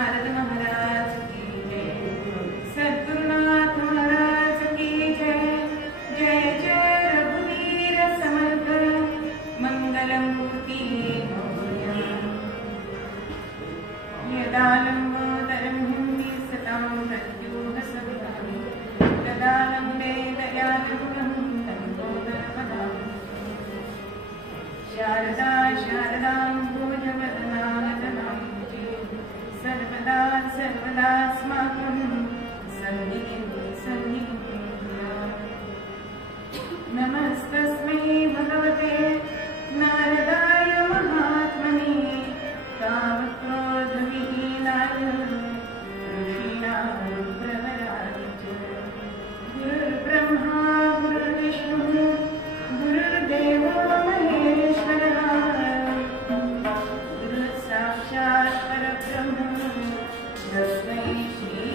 नारद महाराज की जय, सद्गुरुनाथ महाराज की जय। जय जय रघुवीर समर्थ मंगलमूर्ति मौर्य। यदा लंबोदरं हिंदी सतां प्रत्यूह सवितानि, तदा लंबे दयालुं लंबोदरपदाम्। शारदा शारदाम्बोजवदनानदनां सर्वदा सर्वदास्माकं सन्निधिं सन्निधिं। नमस्तस्मै भगवते नारदाय महात्मने, कामक्रोधविहीनाय ऋषीणां प्रवराय च। गुरुर्ब्रह्मा गुरुर्विष्णुः गुरुर्देवो महेश्वरः, गुरुः साक्षात् परब्रह्म तस्मै श्री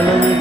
Hare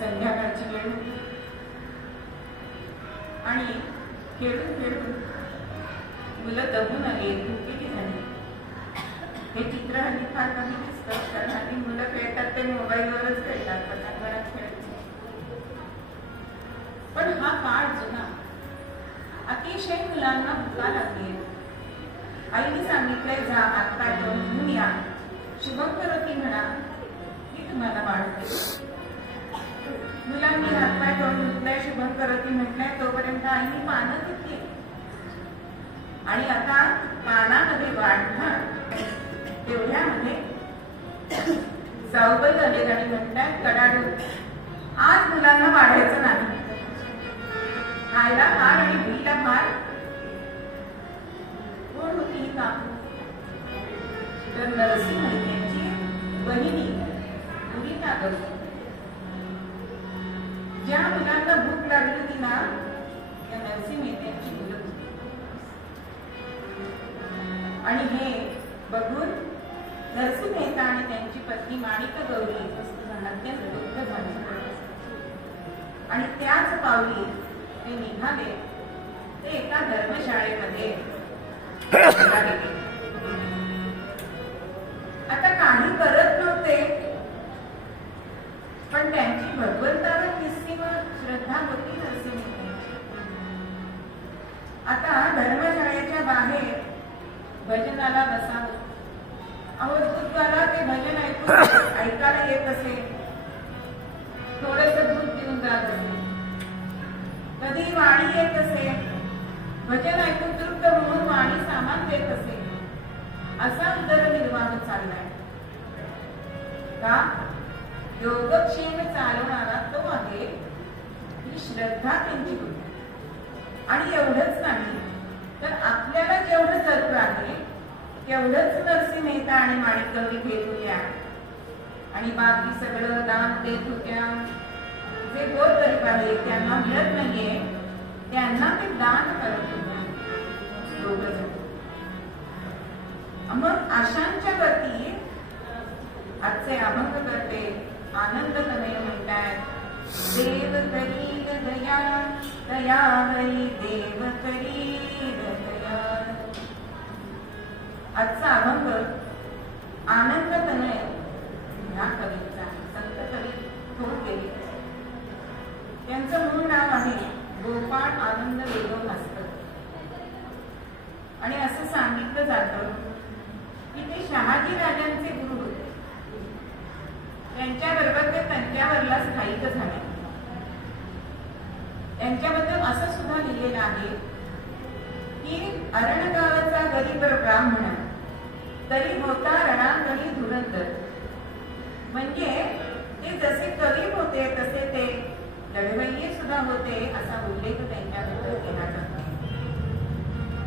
संध्याकाळची वेळ होती आणि खेळून खेळून मुलं दमून आली, भुकेली झाली. हे चित्र हल्ली फार कमी दिसतं, कारण हल्ली मुलं खेळतात ते मोबाईलवरच खेळतात, पटांगणात खेळत. पण हा काळ जुना. अतिशय मुलांना भुका लागली. आईने सांगितलंय, जा हातपाय धुवून या, शुभंकरोती म्हणा, मी तुम्हाला वाढते. मुलांनी हातपाय धुवून धुतलाय, शुभंकरोती म्हटलंय, तोपर्यंत आईने पानं घेतली आणि आता पानामध्ये वाढणार तेवढ्यामध्ये जाऊबाई आले आणि म्हणतात, कडाडू, आज मुलांना वाढायचं नाही. खायला फार आणि भीला फार. कोण होती ही काकू? तर नरसिंह यांची बहिणी मुलीना गौरी. ज्या मुलांना भूक लागली होती ना, त्या नरसिंह यांची मुलं होती. आणि हे बघून नरसिंह मेहता आणि त्यांची पत्नी माणिक गौरी अत्यंत दुःख झाले आणि त्याच पावली ते निघाले. ते एका धर्मशाळेमध्ये आता काही करत नव्हते, पण त्यांची भगवंतावर निस्सीम श्रद्धा होती नरसिंह. आता धर्मशाळेच्या बाहेर भजनाला बसावं. अहो, दूधवाला ते भजन ऐकायला येत असे, थोडस दूध देऊन जात असे. कधी वाणी येत असे, भजन ऐकून तृप्त म्हणून वाणी सामान देत असे. असा उदरनिर्वाह चाललाय. का? योगक्षेम चालवणारा तो आहे, ही श्रद्धा त्यांची होती. आणि एवढंच नाही तर आपल्याला जेवढं जरूर आहे तेवढंच नरसिंह मेहता आणि माणिक गौरी घेत होत्या आणि बाकी सगळं दान देत होत्या. जे गोरगरीब आहे, त्यांना मिळत नाहीये, त्यांना ते दान करत होत्या. मग अशांच्या वरती आजचे अभंग करते आनंद तनय म्हणतात, देव करील दया, दया हरी देव करील दया. आजचा अभंग आनंद तनय या कवीचा, संत कवी थोर केले. त्यांचं मूळ नाव आहे गोपाळ आनंद वेगव भास्कर. आणि असं सांगितलं जातं की ते शहाजी राजांचे गुरु होते. त्यांच्याबरोबर ते तंजावरला स्थायिक झाले. त्यांच्याबद्दल असं सुद्धा लिहिलेलं आहे की अरणगावाचा गरीब ब्राह्मण तरी होता रणांगणी धुरंधर. म्हणजे ते जसे कवी होते तसे ते लढवय्ये सुद्धा होते, असा उल्लेख त्यांच्याबद्दल केला जातो.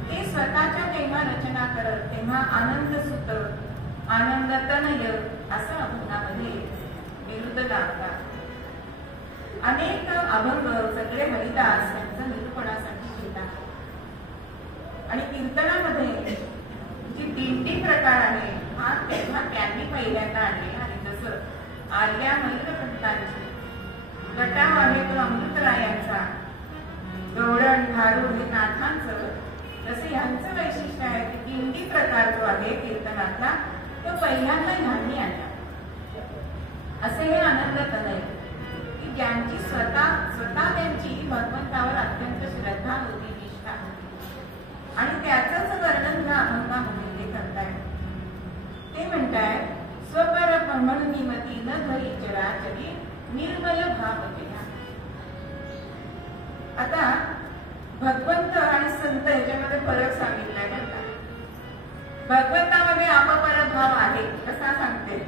ते स्वतःच्या जेव्हा रचना करत तेव्हा आनंद सुत, आनंद तनय असं अभंगामध्ये विरुद्ध लागतात. अनेक अभंग सगळे हरिदास यांचं निरूपणासाठी घेतात. आणि कीर्तनामध्ये जी दिंडी प्रकार आहे हा तेव्हा त्यांनी पहिल्यांदा आणले. आणि जसं आर्या मयूरकंठांची, गटाव आहे तो अमृतरायांचा, गवळण धारू हे नाथांचं, तसे ह्यांचं वैशिष्ट्य आहे की दिंडी प्रकार जो आहे कीर्तनातला तो पहिल्यांदा ह्यांनी आणला. असे हे आनंद तनय की ज्यांची स्वतः त्यांची भगवंतावर अत्यंत श्रद्धा होती, निष्ठा होती. आणि त्याचंच वर्णन ह्या अभंगामध्ये ते करतायत. ते म्हणतायत, स्वपर म्हणून मती न धरी चराचरी निर्मल भाव केला. आता भगवंत आणि संत याच्यामध्ये फरक सांगितलाय बरं का. भगवंतामध्ये अपपर भाव आहे कसा सांगते.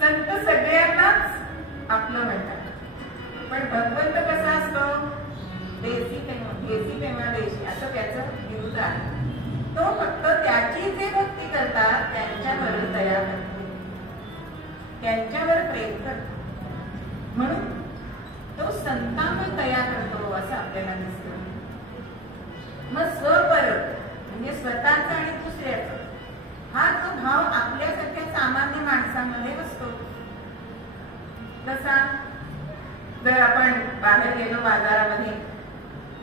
संत सगळ्यांनाच आपलं म्हणतात, पण भगवंत कसा असतो, देसी तेव्हा देशी असं त्याचं विरुद्ध आहे. तो फक्त त्याची जे भक्ती करतात त्यांच्यावर दया करतो, त्यांच्यावर प्रेम करतो, म्हणून तो संतांवर दया करतो असं आपल्याला दिसतं. मग स्वपर म्हणजे स्वतःचा आणि दुसऱ्याचा हा जो भाव आपल्यासारख्या सामान्य माणसामध्ये असतो. कसा जर आपण बाहेर गेलो बाजारामध्ये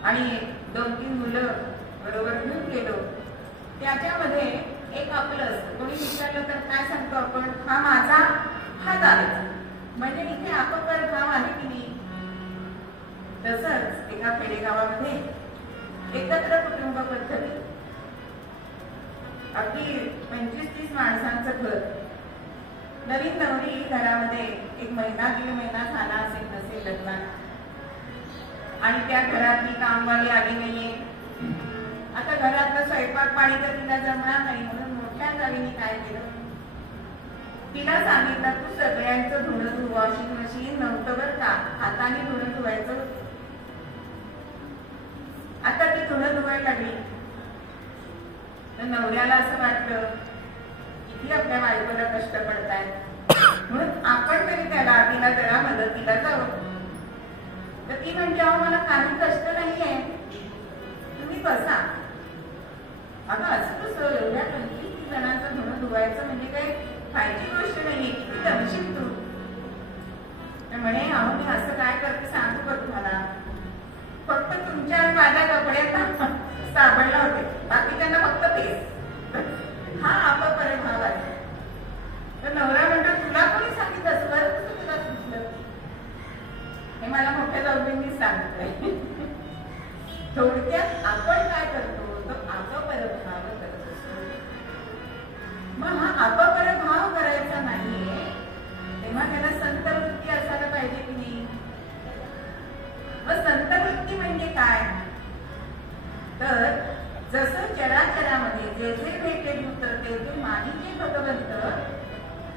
आणि 2-3 मुलं बरोबर घेऊन गेलो, त्याच्यामध्ये एक आपलं असतं. कोणी विचारलं तर काय सांगतो आपण? हा माझा, हा दादाचा. म्हणजे इथे अपपर भाव आहे की नाही? तसंच एका खेडेगावामध्ये एकत्र कुटुंब पद्धती, अगदी 25-30 माणसांचं घर. नवीन नवरी घरामध्ये 1 महिना 1.5 महिना झाला असेल नसेल लग्नाला, आणि त्या घरातली कामवाली आली नाहीये. आता घरातलं स्वयंपाक पाणी तर तिला जमणार नाही, म्हणून मोठ्या जावीने काय केलं, तिला सांगितलं तू सगळ्यांचं धुणं धुव. वॉशिंग मशीन नव्हतं बरं का, हाताने धुणं धुवायचं. आता ती धुणं धुवायला लागली तर नवऱ्याला असं वाटलं किती आपल्या बायकोला कष्ट पडतायत, म्हणून आपण तरी तिला जरा मदतीला जावं. तर ती म्हणजे अहो मला काही कष्ट नाहीये, तुम्ही बसा. अगं असं कसं, एवढ्या 25 जणांचं धुणं धुवायचं म्हणजे काही खायची गोष्ट नाहीये, किती दमशील तू. तर म्हणे अहो मी असं काय करते सांगू का तुम्हाला, फक्त तुमच्या आणि माझ्या कपड्यांना साबणला होते, बाकी त्यांना फक्त पेस. हा अपपर भाव आहे. तर नवरा म्हणतो तुला कोणी सांगितलं असं, बरं कसं तुला सुचलं? हे मला मोठ्या जाऊबाईंनी सांगितलंय. थोडक्यात आपण काय करतो तर अपपर भाव करत असतो. मग हा अपपर भाव करायचा नाहीये, तेव्हा त्याला संत वृत्ती असायला पाहिजे की नाही? मग संत वृत्ती म्हणजे काय? तर जसं चराचरामध्ये जे जे भेटे भूत ते ते मानिके भगवंत,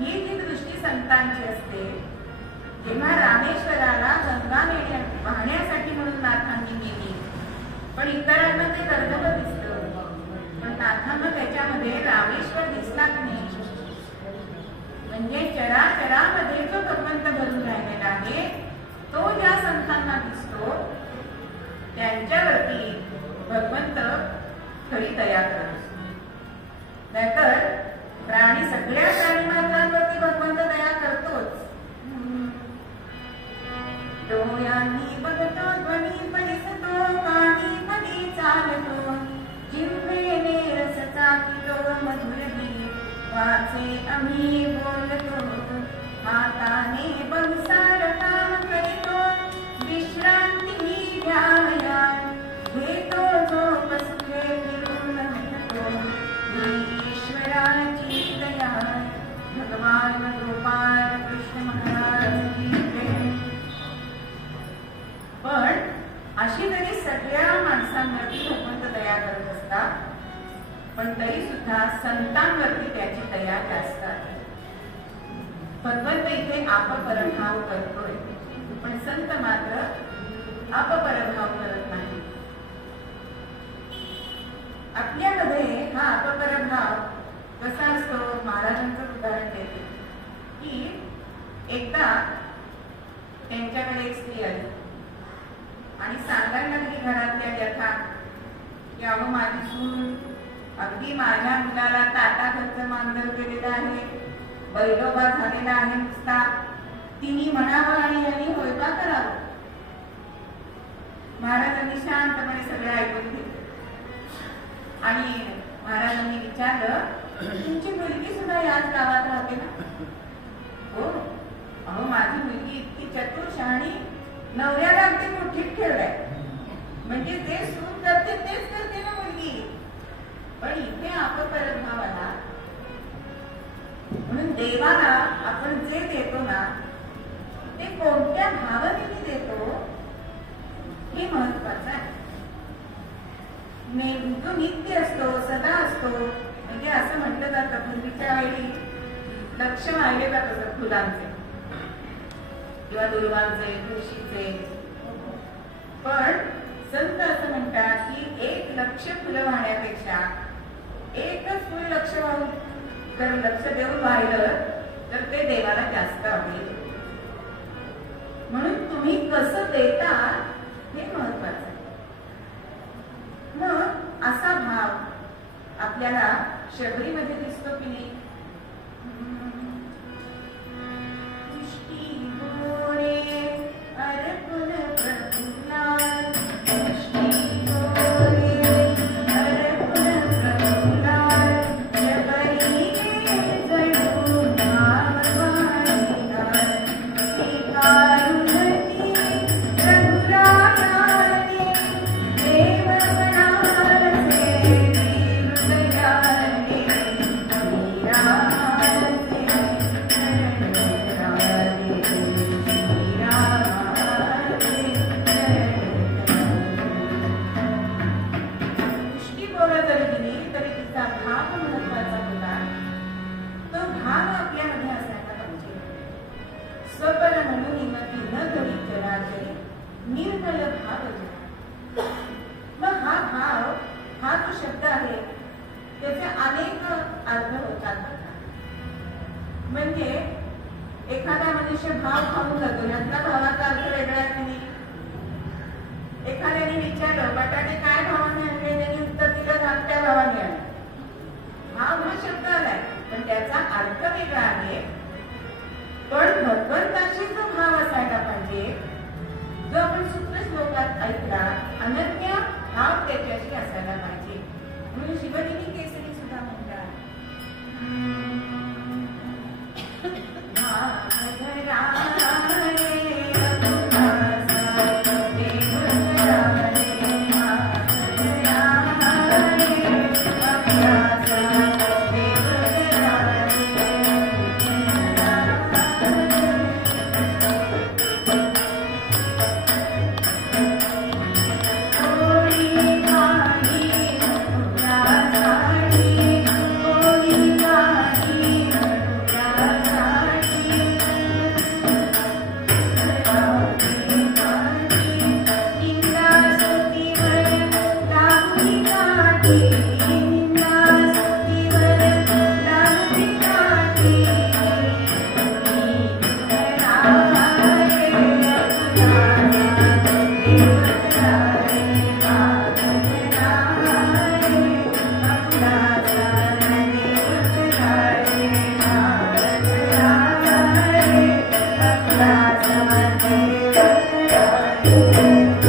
ही जी दृष्टी संतांची असते. जेव्हा रामेश्वराला गंगा वाहण्यासाठी म्हणून नाथांनी नेली, पण इतरांना ते धबधबं दिसतं, पण नाथांना त्याच्यामध्ये रामेश्वर दिसलाच नाही. म्हणजे चराचरामध्ये जो भगवंत भरून राहिलेला आहे तो ज्या संतांना दिसतो त्यांच्यावरती भगवंत खरी दया करत असतो. नाहीतर सगळ्या प्राणी मात्रांवरती भगवंत दया करतोच. डोळ्यांनी बघतो ध्वनी परिसतो, कानी मनी चालतो, जिव्हेने रस चाकितो मधुर गीत वाचे आम्ही बोलतो, हाताने बहुसार काम करीतो, विश्रांती घ्यावया घेतो झोप सुखे फिरून हटतो, ईश्वराची दया. भगवान गोपाल कृष्ण महाराज की जय. पण अशी तरी सगळ्या माणसांवरती भगवंत दया करत असतात, पण तरी सुद्धा संतांवरती त्याची दया जास्त आहे. भगवंत इथे अपपरभाव करतोय, पण संत मात्र अपपरभाव करत नाही. आपल्यामध्ये हा अपपरभाव कसा असतो? महाराजांचं उदाहरण देते की एकदा त्यांच्याकडे एक स्त्री आली आणि सांगायला लागली घरातल्या व्यथा की अहो माझी सून अगदी माझ्या मुलाला ताटाघरचं मानधन केलेलं आहे, बैलोबा झालेला आहे नुसता, तिने म्हणावं आणि यांनी होयबा करावं. महाराजांनी शांतपणे सगळं ऐकून घेतलं आणि महाराजांनी विचारलं तुमची मुलगी सुद्धा याच गावात राहते ना? हो. अहो माझी मुलगी इतकी चतुर शहाणी, नवऱ्याला अगदी मुठीत ठेवलाय, म्हणजे जे सून करते तेच करते ना मुलगी. पण इथे अपपरत भाव आला, म्हणून देवाला आपण जे देतो ना ते कोणत्या भावनेने देतो हे महत्वाचं आहे. जो नित्य असतो, सदा असतो, म्हणजे असं म्हटलं जातं पूर्वीच्या वेळी लक्ष मारले जात असत फुलांचे किंवा दुर्वांचे, तुळशीचे. पण संत असं म्हणतात की 1 लक्ष फुलं वाहण्यापेक्षा एकच फुल लक्ष वाहून जर लक्ष देऊन वाहिलं तर ते देवाला जास्त आवडेल. म्हणून तुम्ही कसं देता हे महत्वाचं आहे. मग असा भाव आपल्याला शबरीमध्ये दिसतो की नाही? दृष्टी गोरे अर्पण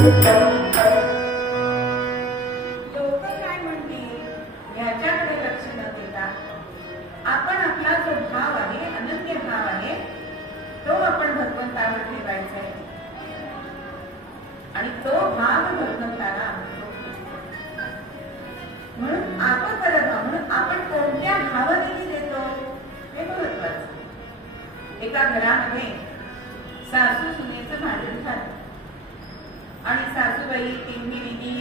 लोक काय म्हणतील याच्याकडे लक्ष न देता आपण आपला जो भाव आहे, अनन्य भाव आहे, तो आपण भगवंतावर ठेवायचा आहे आणि तो भाव भगवंताला आवडतो. म्हणून आपण भाव, म्हणून आपण कोणत्या भावनेने देतो हे महत्वाचं. एका घरामध्ये सासू सुनेचं भांडण झालं आणि सासूबाई टिंगी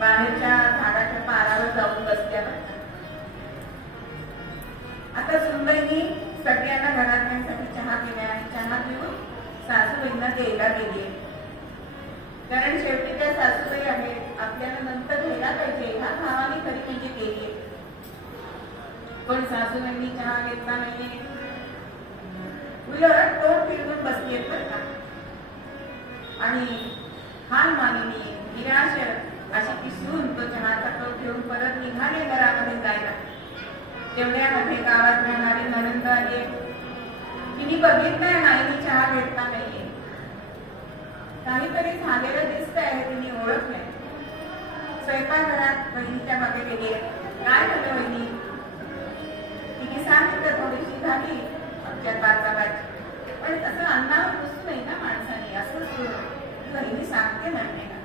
बाहेरच्या झाडाच्या पारावर जाऊन बसल्या. आता सुनबाईंनी सगळ्यांना घरातल्यांसाठी चहा केला आणि चहा पिऊन सासूबाईंना द्यायला गेली. कारण शेवटी त्या सासूबाई आहेत, आपल्याला नंतर घ्यायला पाहिजे ह्या भावाने खरी म्हणजे गेली. पण सासूबाईंनी चहा घेतला नाही, उलट तोंड फिरवून बसली बरं का. आणि हाल मानिनी निराश अशी ती सून तो चहाचा कप घेऊन परत निघाले घरामध्ये जायला. तेवढ्यामध्ये गावात राहणारी नणंद आली. तिने बघितलंय नाईनी चहा घेतला नाहीये, काहीतरी झालेलं दिसतंय हे तिने ओळखलंय. स्वयंपाकघरात बहिणीच्या मागे गेली. काय झालं बहिणी? तिने सांगितलं थोडीशी झाली आमच्या बाचाबाची. पण तसं अन्नावर बसू नये ना माणसाने, असं बहिणी सांगते नाही का.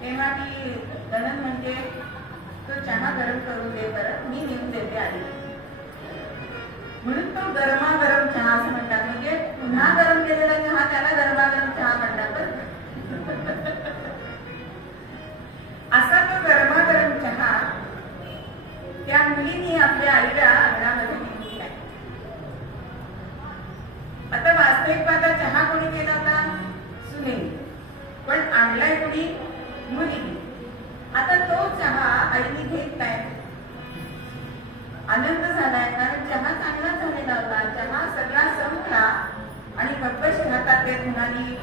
तेव्हा ती नणंद म्हणजे तो चहा गरम करून दे बरं, मी नेऊन देते आधी. म्हणून तो गरमागरम चहा असं म्हणतात. म्हणजे पुन्हा गरम केलेला चहा त्याला गरमागरम चहा म्हणतात. असा तो गरमागरम चहा त्या मुलीने आपल्या आईला अंगणामध्ये नेऊन दिलाय. आता वास्तविक पाहता चहा कोणी केला होता? सुने. पण आणलाय कोणी? मुलीने. आता तो चहा आईने घेतलाय, आनंद झालाय, कारण चहा चांगला झालेला होता. चहा सगळा संपला आणि गप्पशी हातात देत म्हणाली,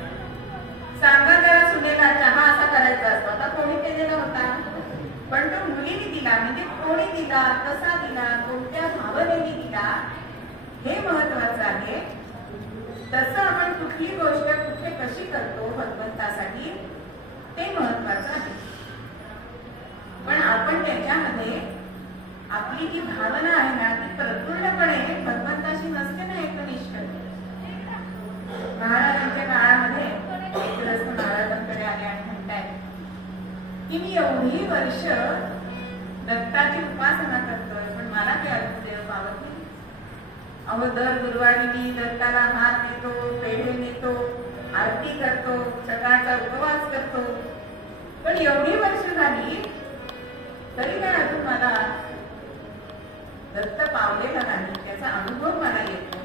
सांगा जरा सुनेला चहा असा करायचा असतो. आता कोणी केलेला होता? पण तो मुलीने दिला. म्हणजे कोणी दिला, कसा दिला, कोणत्या भावनेने दिला हे महत्वाचं आहे. तसं आपण कुठली गोष्ट कुठे कशी करतो भगवंतासाठी ते महत्वाचं आहे. पण आपण त्याच्यामध्ये आपली जी भावना आहे ना ती प्रफुल्लपणे भगवंताशी नसते ना एकनिष्ठ. महाराजांच्या काळामध्ये एक ग्रस्त महाराजांकडे आले आणि म्हणतायत की मी एवढी वर्ष दत्ताची उपासना करतोय पण मला ते अल्पदेव पावत नाही. अहो दर गुरुवारी मी दत्ताला हात नेतो, पेढे नेतो, आरती करतो, सकाळचा उपवास करतो, पण एवढी वर्ष झाली तरी काय अजून मला दत्त पावलेला नाही, त्याचा अनुभव मला येतो.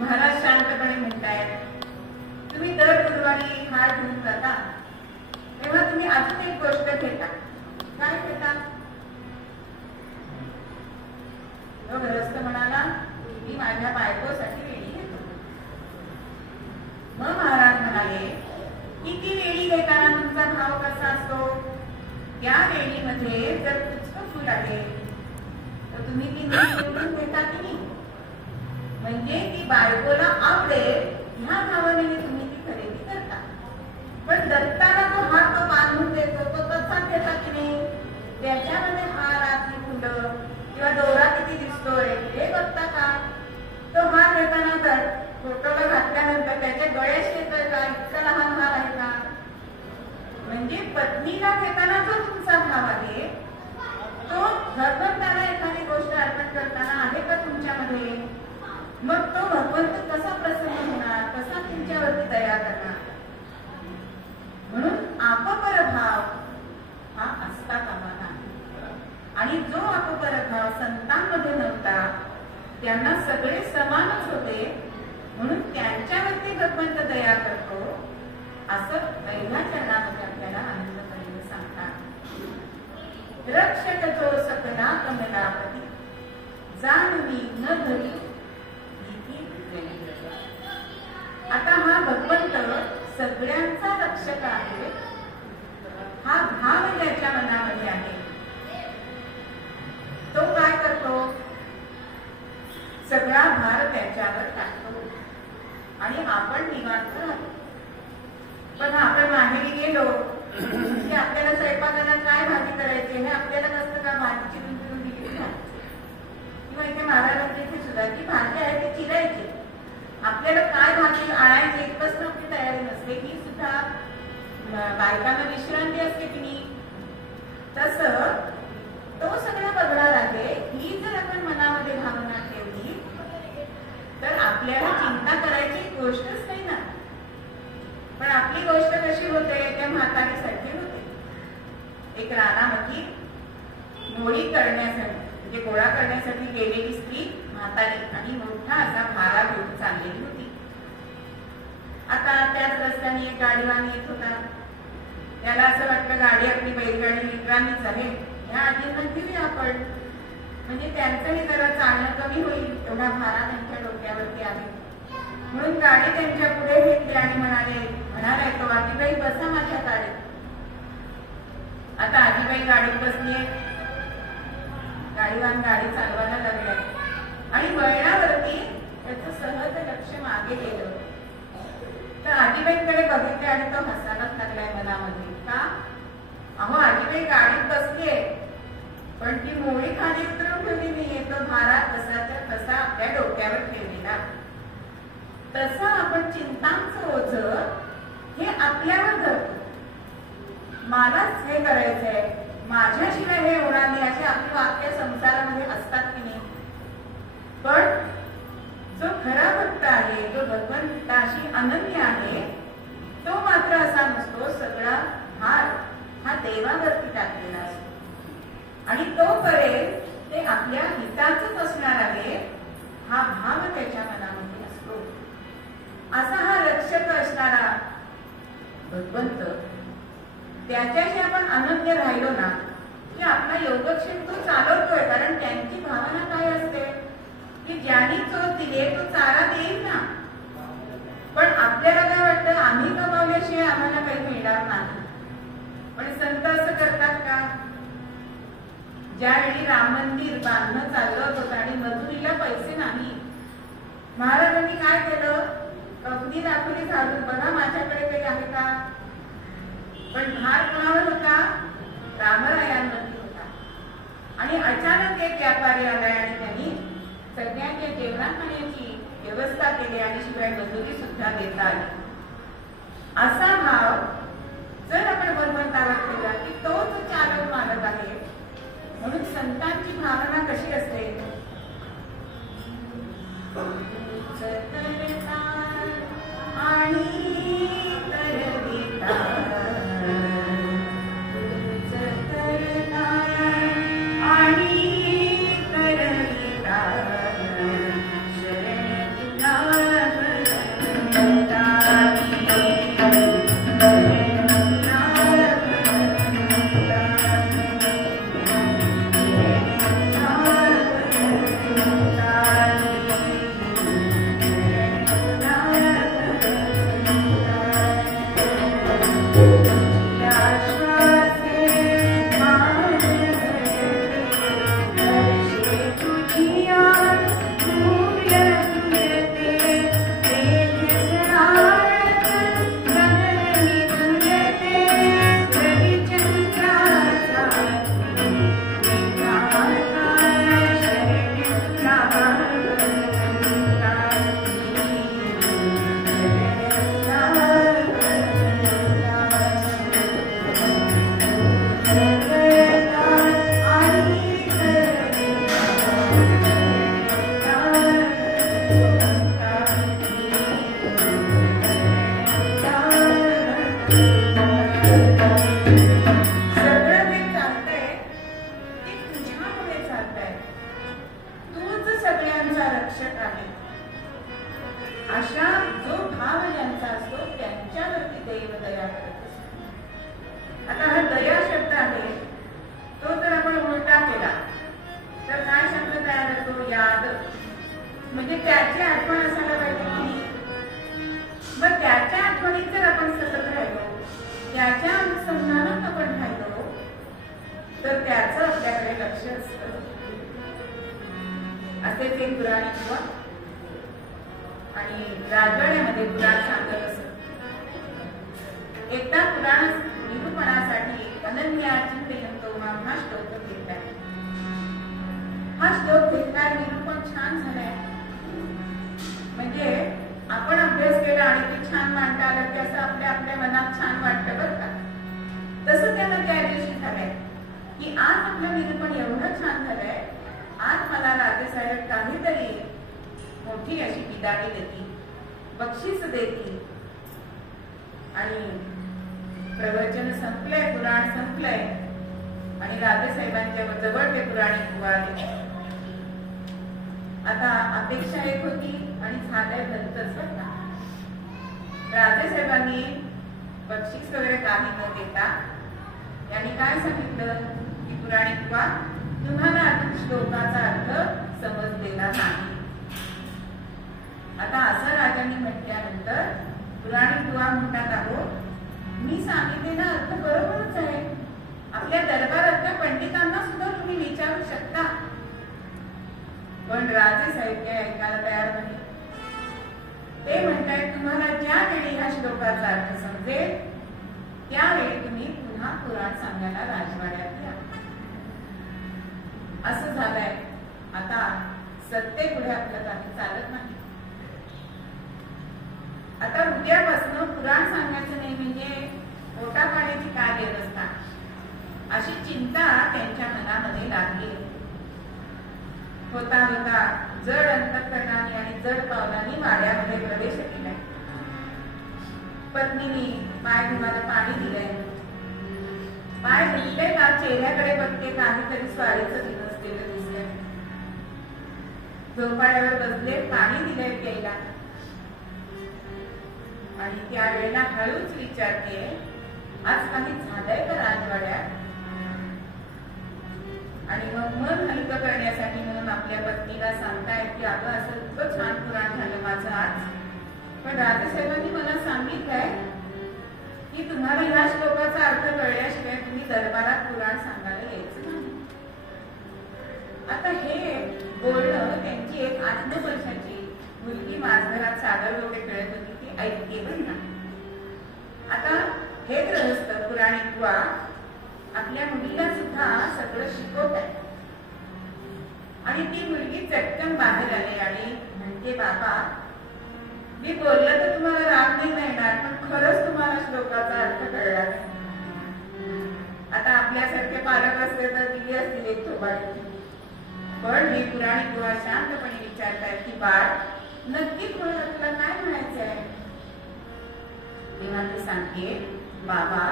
महाराज शांतपणे म्हणतायत तुम्ही दर गुरुवारी हात घेऊन जाता तेव्हा तुम्ही अजून एक गोष्ट घेता. काय घेता? तो गृहस्थ म्हणाला मी माझ्या बायकोसाठी वेळी घेतो. मग महाराज म्हणाले की ती वेळी घेताना तुमचा भाव कसा असतो? त्या वेळीमध्ये जर पुष्प फुल आहे तर तुम्ही ती निवडून घेता की नाही? म्हणजे ती बायकोला आवडेल ह्या भावनेने तुम्ही ती खरेदी करता. पण दत्ताला तो हार तो बांधून देतो तो तसाच घेता की नाही? त्याच्यामध्ये हार आतली फुलं किंवा दोरा किती दिसतोय हे बघता का? तो हार घेताना तर फोटोला घातल्यानंतर त्याच्या गळ्याशी येतोय का? इतका लहान हार आहे का? म्हणजे पत्नीला घेताना जो तुमचा भाव आहे तो भगवंताला एखादी गोष्ट अर्पण करताना आहे का तुमच्यामध्ये? मग तो भगवंत कसा प्रसन्न होणार, कसा तुमच्यावरती दया करणार? म्हणून अपपर भाव हा असता कामा नाही. आणि जो अपपर भाव संतांमध्ये नव्हता त्यांना सगळे समानच होते म्हणून त्यांच्यावरती भगवंत दया करतो असं पहिल्या चरणामध्ये आपल्याला आनंदपणे सांगतात. रक्षक जो सकला कमलापती जाणवी न धरी. आता हा भगवंत सगळ्यांचा रक्षक आहे. हा भाव ज्याच्या मनामध्ये आहे तो काय करतो? सगळा भार त्याच्यावर टाकतो आणि आपण निवांत राहतो. पण बायकांना विश्रांती असते की नाही, तसं तो सगळं बघणार आहे. ही जर आपण मनामध्ये भावना ठेवली तर आपल्याला चिंता करायची गोष्टच नाही ना. पण आपली गोष्ट कशी होते, त्या म्हातारीसारखी होते. एक रानामध्ये मोळी करण्यासाठी म्हणजे गोळा करण्यासाठी गेलेली स्त्री म्हातारी आणि मोठा असा भारा घेऊन चाललेली होती. आता त्याच रस्त्याने एक गाडीवान येत होता. त्याला असं वाटलं गाडी आपली बैलगाडी रिकामीच आहे, ह्या आजींना घेऊया आपण, म्हणजे त्यांचंही जरा चालणं कमी होईल, एवढा भारा त्यांच्या डोक्यावरती आहे. म्हणून गाडी त्यांच्या पुढे घेतली आणि म्हणाले तो आजीबाई बसा माझ्या गाडीत. आता आजीबाई गाडीत बसलीये. गाडीवान गाडी चालवायला लागलाय आणि वळणावरती त्याचं सहज लक्ष मागे गेलं. तर आजीबाईंकडे बघितले आणि तो हसायलाच लागलाय मनामध्ये. का? अहो आजीबाई गाडीत बसलीये पण ती मोळी खाली उतरवून ठेवली नाहीये, तो भारा तसाच्या तसा आपल्या डोक्यावर ठेवलेला. तसं आपण चिंतांचं ओझं हे आपल्यावर धरतो. मलाच हे करायचंय, माझ्याशिवाय हे होणार नाही, अशी आपली वाक्य संसारामध्ये असतात की नाही. पण जो खरा भक्त आहे, जो भगवंताशी अनन्य आहे, तो मात्र असा नसतो. सगळा भार हा देवावरती टाकलेला असतो आणि तो करेल ते आपल्या हिताचंच असणार आहे, हा भाव त्याच्या मनामध्ये असतो. असा हा रक्षक असणारा भगवंत, त्याच्याशी आपण अनन्य राहिलो ना की आपला योगक्षेम तो चालवतोय. कारण त्यांची भावना काय असते की ज्यांनी चोच दिली तो चारा देईल ना. पण आपल्याला काय वाटतं, आम्ही कमावल्याशिवाय आम्हाला काही मिळणार नाही. पण संत असं करतात का? ज्यावेळी राम मंदिर बांधणं चालत होतं आणि मजुरीला पैसे नाही, महाराजांनी काय केलं, अगदी दाखवली झाडून, बघा माझ्याकडे काही आहे का. पण भार कोणावर होता? रामरायांवरती होता. आणि अचानक एक व्यापारी आलाय आणि त्यांनी सगळ्यांच्या जेवणा खाण्याची व्यवस्था केली आणि शिवाय मजुरी सुद्धा देता आली. असा भाव जर आपण भगवंतावर ठेवला की तोच चालक मालक आहे. म्हणून संतांची भावना कशी असते, आणि म्हणजे त्याची आठवण असायला पाहिजे. मग त्याच्या आठवणीत जर आपण सतत राहिलो, त्याच्या अनुसंधानात आपण राहिलो, तर त्याचं आपल्याकडे लक्ष असतं. असेच एक पुराण किंवा आणि राजवाड्यामध्ये पुराण सांगत असत. एकदा पुराण निरूपणासाठी अनन्याचिंतयन्तो मां हा श्लोक घेतलाय. हा श्लोक घेतलाय, निरूपण छान झालंय. म्हणजे आपण अभ्यास केला आणि ते छान मांडता आलं की असं आपल्या आपल्या मनात छान वाटतं बरं का. मोठी अशी बिदाणी देती, बक्षीस देती. आणि प्रवचन संपलंय, पुराण संपलंय आणि राजेसाहेबांच्या जवळ ते पुराणिक बुवा आले. आता अपेक्षा एक होती आणि झालंय भलतंच बरं का. राजेसाहेबांनी बक्षीस वगैरे काही न देता यांनी काय सांगितलं की पुराणिक बुवा, तुम्हाला अजून श्लोकाचा अर्थ समजलेला नाही. आता असं राजांनी म्हटल्यानंतर पुराणिक बुवा म्हणतात, अहो मी सांगितलेला अर्थ बरोबरच आहे. आपल्या दरबारातल्या पंडितांना सुद्धा तुम्ही विचारू शकता. पण राजे साहेब काय ऐकायला तयार नाही. ते म्हणतायत, तुम्हाला ज्या वेळी ह्या श्लोकाचा अर्थ समजेल त्यावेळी तुम्ही पुन्हा पुराण सांगायला राजवाड्यात या. असं झालंय. आता सत्तेपुढे आपलं काही चालत नाही. आता उद्यापासून पुराण सांगायचं नाही म्हणजे पोटा पाण्याची काय व्यवस्था, अशी चिंता त्यांच्या मनामध्ये लागली. होता होता जड अंतःकरणाने आणि जड पावलांनी वाड्यामध्ये प्रवेश केलाय. पत्नीने पाय धुवायला पाणी दिलंय. पाय धुतले का चेहऱ्याकडे बघते, काहीतरी स्वारीचं दिवसलेलं दिसतंय. झोपाळ्यावर बसले, पाणी दिलंय प्यायला. आणि त्यावेळेला हळूच विचारते, आज काही झालंय का राजवाड्यात? आणि मग मन हलकं करण्यासाठी म्हणून आपल्या पत्नीला सांगतायत की अगं असं इतकं छान पुराण झालं माझं आज, पण राजेसाहेबांनी मला सांगितलंय की तुम्हाला ह्या श्लोकाचा अर्थ कळल्याशिवाय तुम्ही दरबारात पुराण सांगायला यायचं नाही. आता हे बोलणं त्यांची एक 8 वर्षाची मुलगी माझघरात सागर वगैरे खेळत होती ती ऐकते पण ना. आता हे ग्रहस्थ पुराणिक बुवा आपल्या मुलीला सुद्धा सगळं शिकवत आहे. आणि ती मुलगी चटकन बाहेर आली आणि म्हणते, बाबा मी बोललं तर तुम्हाला राग नाही येणार, पण खरंच तुम्हाला श्लोकाचा अर्थ कळला. आता आपल्यासारखे पालक असते तर दिली असतील एक थोबाडी. पण हे पुराणिक बुवा शांतपणे विचारतायत की बाळ नक्की तुला काय म्हणायचं आहे? तेव्हा ती सांगते, बाबा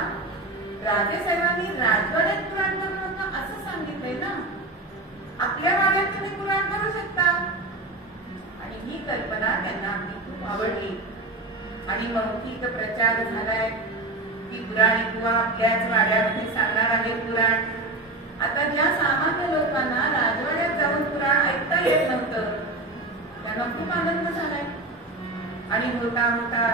राजेसाहेबांनी राजवाड्यात पुराण करू नका असं सांगितलंय ना, आपल्या वाड्यात तुम्ही पुराण करू शकता. आणि ही कल्पना त्यांना अगदी खूप आवडली. आणि मौखिक प्रचार झालाय की पुराणिक बुवा आपल्याच वाड्यामध्ये सांगणार आहे पुराण. आता ज्या सामान्य लोकांना राजवाड्यात जाऊन पुराण ऐकता येत नव्हतं त्यांना खूप आनंद झालाय. आणि होता होता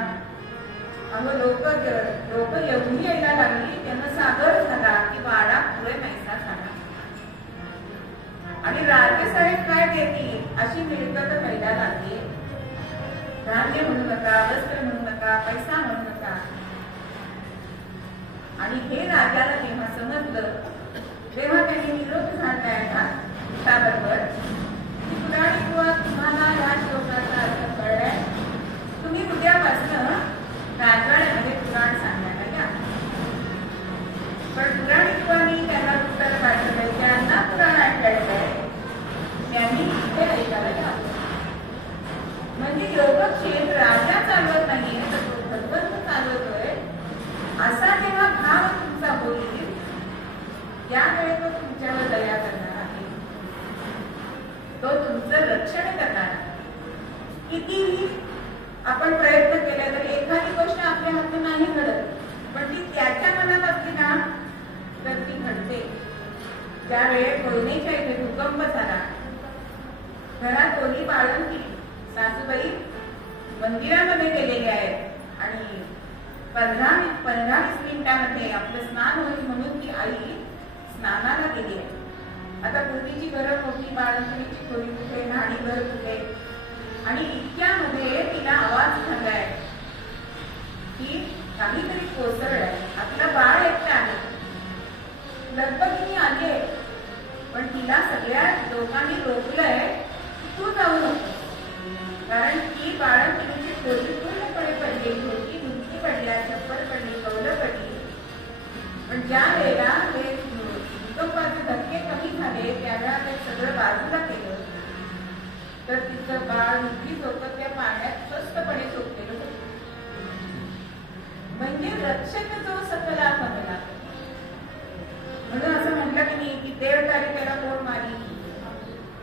अहो लोक एवढी यायला लागली, त्यांना सागर झाला की वाडा पुढे पैसा झाला. आणि राजेसाहेब काय देतील अशी मिळकत व्हायला लागली. धान्य म्हणू नका, वस्त्र म्हणू नका, पैसा म्हणू नका. आणि हे राजाला जेव्हा समजलं तेव्हा त्यांनी निरोप झाला त्याबरोबर पुराणिक बुवा तुम्हाला या श्लोकाचा अर्थ कळलाय, तुम्ही उद्यापासून राजवाड्यामध्ये पुराण सांगायला या. पण पुराणिक बुवांनी त्यांना उत्तर पाठवलंय, ज्यांना पुराण ऐकायचंय त्यांनी इथे ऐकायला यावं. म्हणजे योगक्षेम राजा चालवत नाहीये तर तो भगवंत चालवतोय असा जेव्हा भाव तुमचा होईल त्यावेळी तो तुमच्यावर दया करणार आहे, तो तुमचं रक्षण करणार आहे. कितीही आपण प्रयत्न केला तरी एखादी गोष्ट आपल्या हातून नाही घडत, पण ती त्याच्या मनात असली ना तर ती घडते. त्यावेळी कोयनेच्या इथे भूकंप झाला, घरात ओली बाळण केली, सासूबाई मंदिरामध्ये गेलेले आहेत आणि 15-20 मिनिटांमध्ये आपलं स्नान होईल म्हणून ती आई स्नानाला गेली आहे. आता पूर्वीची घरं मोठी, बाळंतणीची खोली कुठे, न्हाणीघर कुठे, आणि इतक्यामध्ये तिला आवाज झालाय की काहीतरी कोसळलंय, आपलं बाळ एकटं आहे. लगबगीने आले पण तिला सगळ्या लोकांनी रोखलंय तू जाऊ नको, कारण ती बाळंतणीची खोली पूर्णपणे पडलेली होती, भिंती पडल्या, छप्पर पडली, कौलं पडली. पण ज्या वेळेला हे भूकंपाचे धक्के कमी झाले त्यावेळेला ते सगळं बाजूला केलं तर तिचं बाळ उठीच रक्षक जो सकला कमला. म्हणून असं म्हटलं की नाही की देव तालिकेला कोण मारी,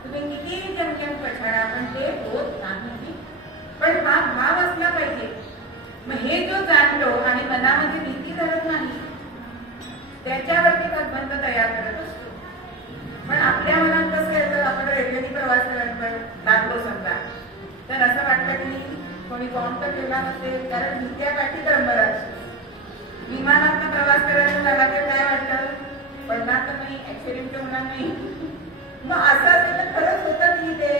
तुम्ही किती जमजम पठाणा पण ते होत नाही. पण हा भाव असला पाहिजे. मग हे जो जाणलो आणि मनामध्ये भीती धरत नाही त्याच्यावरती भगवंत दया करत असतो. पण आपल्या मनात कसं येतं, आपण रेल्वेने प्रवास करत लागलो समजा तर असं वाटतं की कोणी बॉम्ब तर ठेवला नसेल, कारण भीत्या पाठी दंबराची. विमानात प्रवास करायला झाला तर काय वाटतं, पडणार तर नाही, ऍक्सिडेंट होणार नाही. मग असं असेल तर खरंच होतं की ते,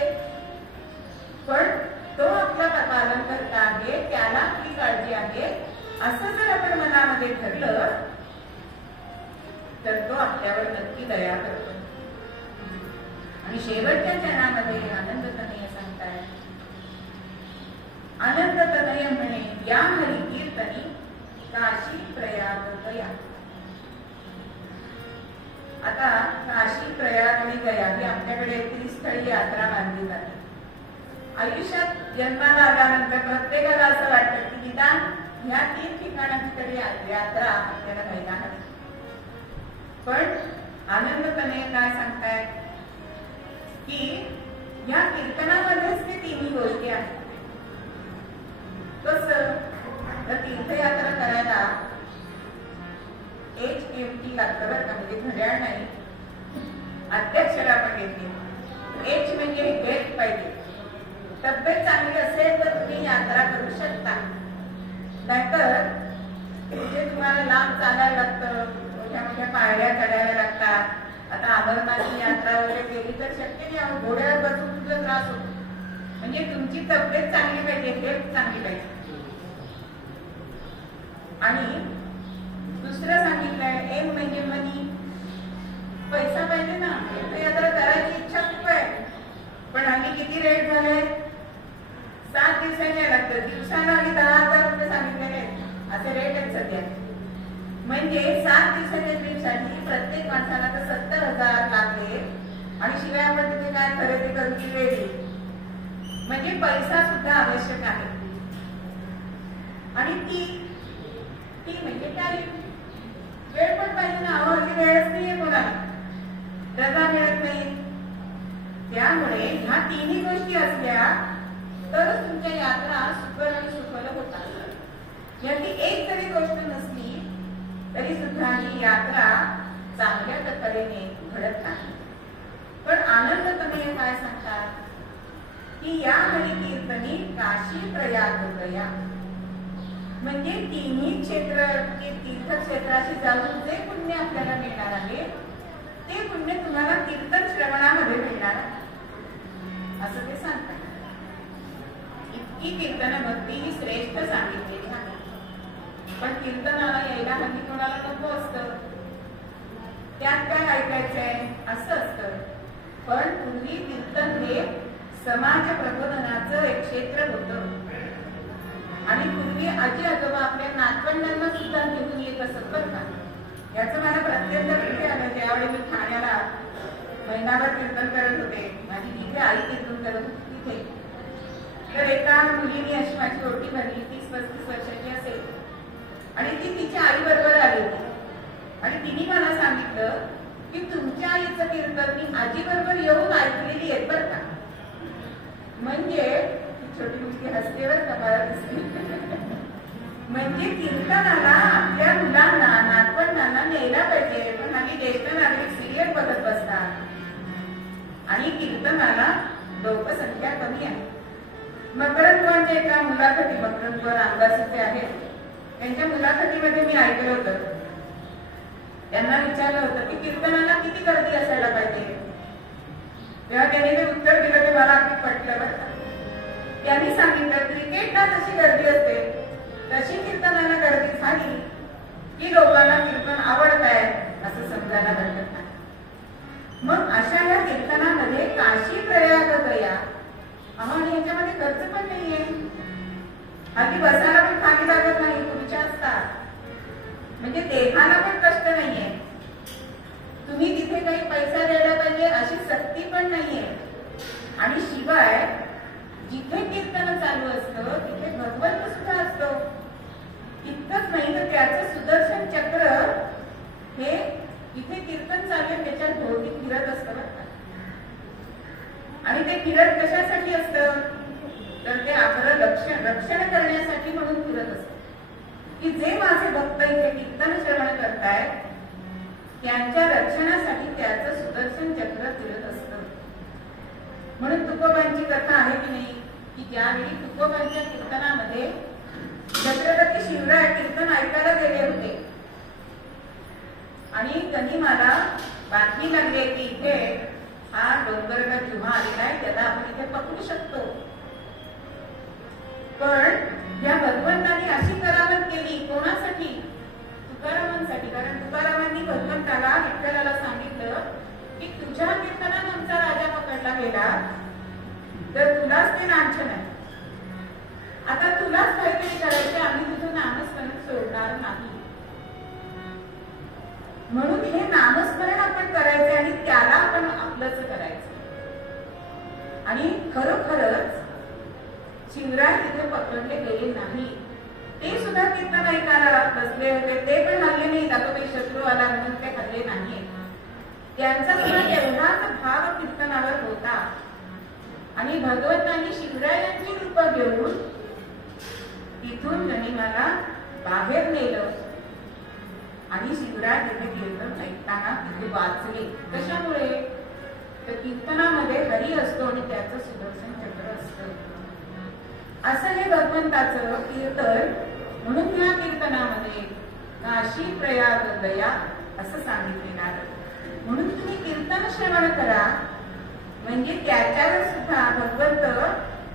पण तो आपला पालन करता आहे, त्याला आपली काळजी आहे असं जर आपण मनामध्ये ठरलं तर तो आपल्यावर नक्की दया करतो. आणि शेवटच्या चरणामध्ये आनंद तनय सांगताय, आनंद तनय म्हणे या हरी कीर्तनी काशी प्रयाग गया. आता काशी प्रयाग आणि गया ही आपल्याकडे त्रिस्थळी यात्रा मानली जाते. आयुष्यात जन्माला आल्यानंतर प्रत्येकाला असं वाटतं की निदान ह्या 3 ठिकाणांकडे यात्रा आपल्याला व्हायला हवी. पण आनंद तनय काय सांगताय की या कीर्तनामध्येच ते 3ही गोष्टी आहेत. कसं तर तीर्थयात्रा करायला HMT लागतं बरं का, म्हणजे घड्याळ नाही, अध्यक्षरा पण येते. H म्हणजे हेल्थ पाहिजे. तब्येत चांगली असेल तर तुम्ही यात्रा करू शकता, नाहीतर म्हणजे तुम्हाला लांब चालायला लागतं, मोठ्या मोठ्या पायऱ्या चढायला लागतात. आता अमरनाथची यात्रा वगैरे केली तर शक्य नाही, घोड्यावर बसून तुझा त्रास होतो. म्हणजे तुमची तब्येत चांगली पाहिजे, हेल्थ चांगली पाहिजे. आणि दुसरं सांगितलंय एम म्हणजे मनी, पैसा पाहिजे ना. तीर्थयात्रा करायची इच्छा खूप आहे, पण आम्ही किती रेट झाले, 7 दिवसांनी लागतं, दिवसाला आम्ही 10,000 रुपये सांगितलेले असे रेट आहेत सध्या. म्हणजे 7 दिवसाच्या ट्रिपसाठी प्रत्येक माणसाला तर 70,000 लागले. आणि शिवाय आपण तिथे काय खरेदी करून वेळ, म्हणजे पैसा सुद्धा आवश्यक आहे. आणि ती म्हणजे टाईम, वेळ पण पाहिजे ना. हल्ली वेळच नाहीये कोणाला, रजा मिळत नाही. त्यामुळे ह्या 3ही गोष्टी असल्या तरच तुमच्या यात्रा सुकर आणि सुफल होतात. यातली एक जरी गोष्ट नसली तरी सुद्धा ही यात्रा चांगल्या तऱ्हेने घडत नाही. पण आनंद तनय काय सांगतात की या हरिकीर्तनी काशी प्रयाग गया. म्हणजे 3ही क्षेत्र, तीर्थक्षेत्राशी जाऊन जे पुण्य आपल्याला मिळणार आहे ते पुण्य तुम्हाला कीर्तन श्रवणामध्ये मिळणार असं ते सांगतात. इतकी कीर्तन भक्ती ही श्रेष्ठ सांगितलेली आहे. पण कीर्तनाला यायला हल्ली कोणाला नको असतं, त्यात काय ऐकायचंय असं असतं. पण पूर्वी कीर्तन हे समाज प्रबोधनाचं एक क्षेत्र होतं. आणि पूर्वी आजी आजोबा आपल्या नातवंडांना सुद्धा घेऊन येत असत बरं का. याचं मला प्रत्यंत तिथे आलं. त्यावेळी मी ठाण्याला महिनाभर कीर्तन करत होते. माझी तिथे आई कीर्तन करत होती तिथे. तर एका मुलीने अशी माझी ओळखी भरली, 30-35 वर्षाची असेल, आणि ती तिच्या आई बरोबर आली होती. आणि तिने मला सांगितलं की तुमच्या आईचं कीर्तन मी आजी बरोबर येऊन ऐकलेली आहे बरं का. म्हणजे छोटी मुलगी हसते बरं का, मला दिसली. म्हणजे कीर्तनाला आपल्या मुलांना नातवंडांना न्यायला पाहिजे. पण आम्ही ज्येष्ठ नागरिक सिरियल बघत बसतात आणि कीर्तनाला लोकसंख्या कमी आहे. मकरंदवांच्या एका मुलाखती, मकरंदवर आंबासीचे आहेत, त्यांच्या मुलाखतीमध्ये मी ऐकलं होतं. त्यांना विचारलं होतं की कीर्तनाला किती गर्दी असायला पाहिजे. तेव्हा त्यांनी ते उत्तर दिलं ते मला अगदी पटलं बरं का. त्यांनी सांगितलं क्रिकेटला जशी गर्दी असते तशी कीर्तनाला गर्दी झाली की लोकांना कीर्तन आवडत आहे असं समजायला हरकत नाही. मग अशा या कीर्तनामध्ये काशी प्रयाग गया, आणि ह्याच्यामध्ये खर्च पण नाहीये. अगदी बसायला पण खाली लागत नाही, खुर्च्या असतात. म्हणजे देहाला पण कष्ट नाहीये. तुम्ही तिथे काही पैसा द्यायला पाहिजे अशी सक्ती पण नाहीये. आणि शिवाय जिथे कीर्तन चालू असतं तिथे भगवंत सुद्धा असतो. इतकंच नाही तर त्याचं सुदर्शन चक्र हे इथे कीर्तन चालू त्याच्या भोवती फिरत असतं बरं का. आणि ते फिरत कशासाठी असतं तर ते आपलं रक्षण करण्यासाठी म्हणून फिरत असतं की जे माझे भक्त इथे कीर्तन श्रवण करतायत त्यांच्या रक्षणासाठी त्याचं सुदर्शन चक्र फिरत असतं. म्हणून तुकोबांची कथा आहे की नाही की ज्यावेळी तुकोबांच्या कीर्तनामध्ये छत्रपती शिवराय कीर्तन ऐकायला गेले होते आणि त्यांनी मला बातमी लागली की इथे हा डोंगरगा जुमा आलेला आहे, त्याला आपण इथे पकडू शकतो. पण या भगवंतांनी अशी करामत केली कोणासाठी? तुकारामांसाठी. कारण तुकारामांनी भगवंताला विठ्ठलाला सांगितलं की तुझ्या कीर्तनात आमचा राजा पकडला गेला तर तुलाच ते लांछन आहे, आता तुलाच काहीतरी करायचे, आम्ही तुझं नामस्मरण सोडणार नाही. म्हणून हे नामस्मरण आपण करायचं आणि त्याला आपण आपलंच करायचं. आणि खरोखरच शिवराय तिथे पकडले गेले नाही, ते सुद्धा कीर्तन ऐकायला बसले होते, ते पण हल्ले नाही, दाखवते शत्रू आला म्हणून ते हल्ले नाही. त्यांचा सुद्धा एवढाच भाव कीर्तनावर होता. आणि भगवंतांनी शिवरायांची रूप घेऊन तिथून त्यांनी मला बाहेर नेलं आणि शिवराय तिथे कीर्तन ऐकताना तिथे वाचले. कशामुळे? तर कीर्तनामध्ये हरी असतो आणि त्याचं सुदर्शन चक्र असतं. असं हे भगवंताचं कीर्तन. म्हणून या कीर्तनामध्ये काशी प्रयाग दया असं सांगितलेलं आहे. म्हणून तुम्ही कीर्तन श्रवण करा म्हणजे त्याच्यावर सुद्धा भगवंत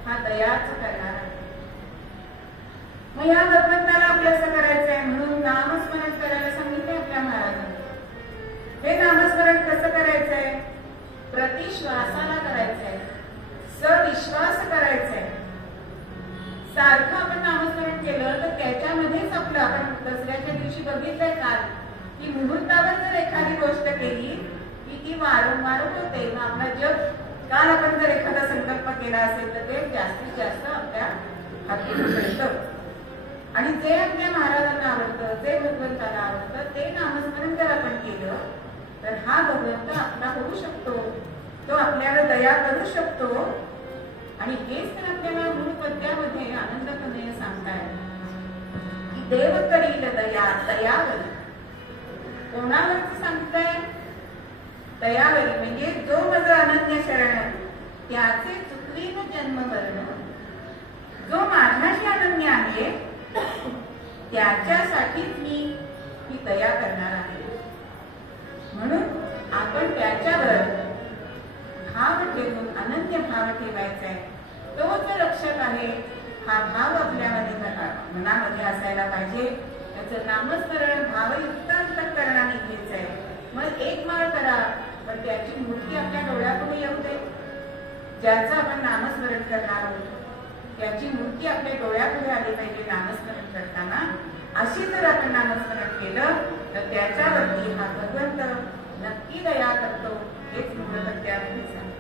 हा दयाच करणार आहे. मग या भगवंताला आपल्याला करायचं आहे म्हणून नामस्मरण करायला सांगितले आपल्या महाराजांनी. हे नामस्मरण कसं करायचंय? प्रतिश्वासाला करायचंय, सविश्वास करायचंय. सारखं आपण नामस्मरण केलं तर त्याच्यामध्येच आपलं, आपण दसऱ्याच्या दिवशी बघितलंय काल की मुहूर्तावर जर एखादी गोष्ट केली की ती वारंवार होते. मग आपला जप काल आपण जर एखादा संकल्प केला असेल तर ते जास्तीत जास्त आपल्या हाती मिळतं. आणि जे आपल्या महाराजांना आवडतं, जे भगवंताला आवडतं ते नामस्मरण जर आपण केलं तर हा भगवंत आपला होऊ शकतो, तो आपल्याला दया करू शकतो. आणि हेच तर आपल्याला मूळ पद्यामध्ये आनंद कन्हैया सांगताय की देव करील दया दयावरी. कोणावरती सांगताय? दयावरी म्हणजे जो माझा अनन्य शरण त्याचे चुकवीन जन्म मरण. जो माझ्याशी अनन्य आहे त्याच्यासाठीच मी ही दया करणार आहे. म्हणून आपण त्याच्यावर भाव ठेवून अनन्य भाव ठेवायचा आहे. तोच रक्षक आहे हा भाव आपल्यामध्ये मनामध्ये असायला पाहिजे. त्याचं नामस्मरण भावयुक्त अंतःकरणाने घ्यायचं आहे. मग एक माळ करा पण त्याची मूर्ती आपल्या डोळ्यापुढे येऊ दे. ज्याचं आपण नामस्मरण करणार आहोत त्याची मूर्ती आपल्या डोळ्यापुढे आली पाहिजे नामस्मरण करताना. अशी जर आपण नामस्मरण केलं तर त्याच्यावरती हा भगवंत नक्की दया करतो. हेच मूळ पद्यामध्ये सांगतात.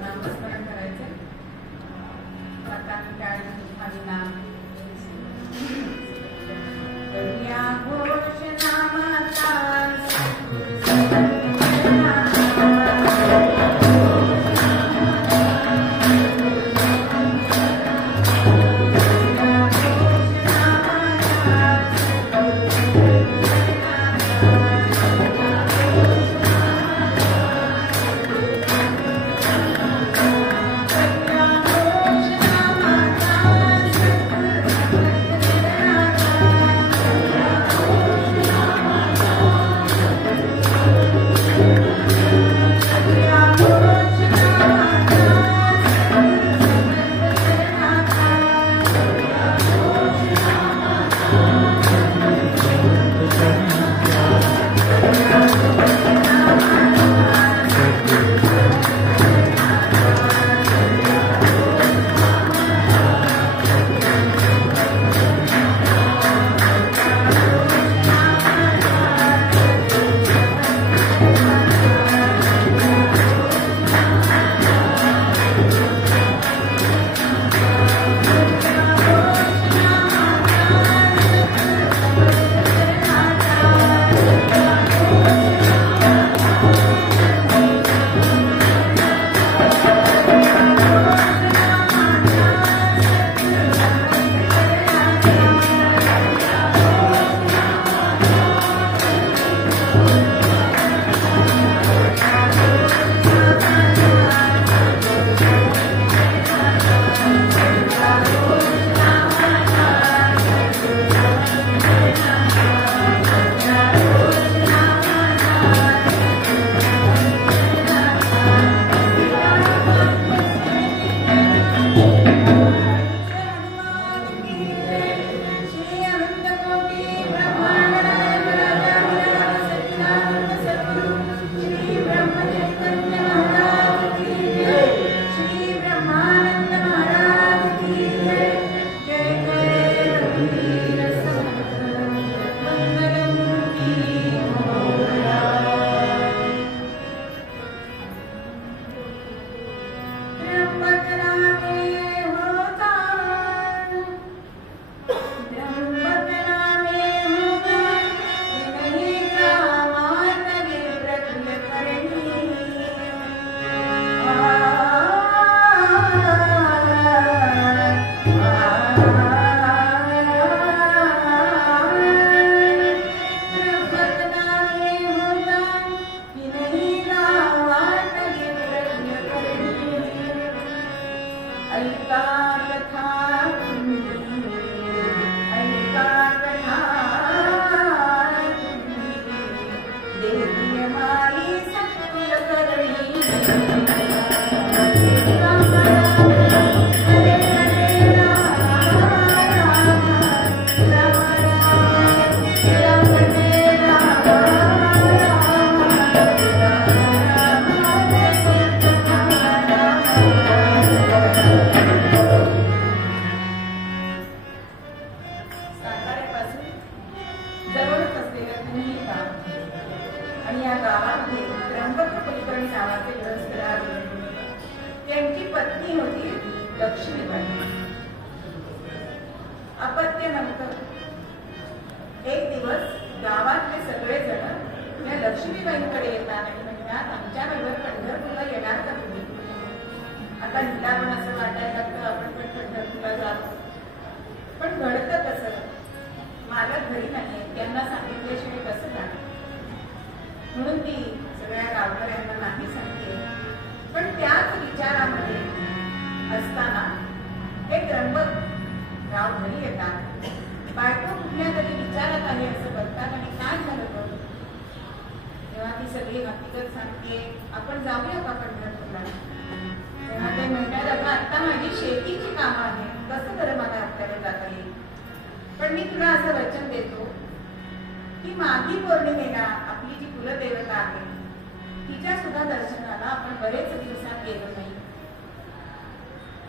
नामस्मरण करायचे. आता आणि नाम करूया घोष नामाचा.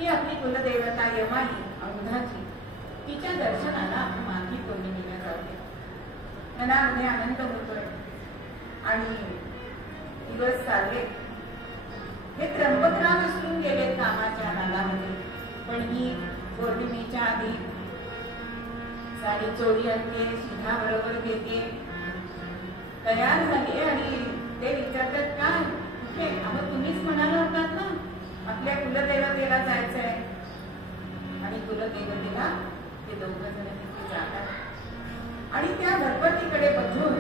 की आपली कुलदेवता यमाई औंधाची तिच्या दर्शनाला आपण माघी पौर्णिमेला जाऊया. मनामध्ये आनंद होतोय आणि दिवस चालले. हे त्र्यंबकराव विसरून गेले कामाच्या नादामध्ये. पण ही पौर्णिमेच्या आधी साडी चोळी आणते, सुधा बरोबर घेते, तयार झाले आणि ते विचारतात काय कुठे? अहो तुम्हीच म्हणाला होतात ना आपल्या कुलदेवतेला जायचंय. आणि कुलदेवतेला ते दोघं जण तिथे जातात आणि त्या भगवतीकडे बघून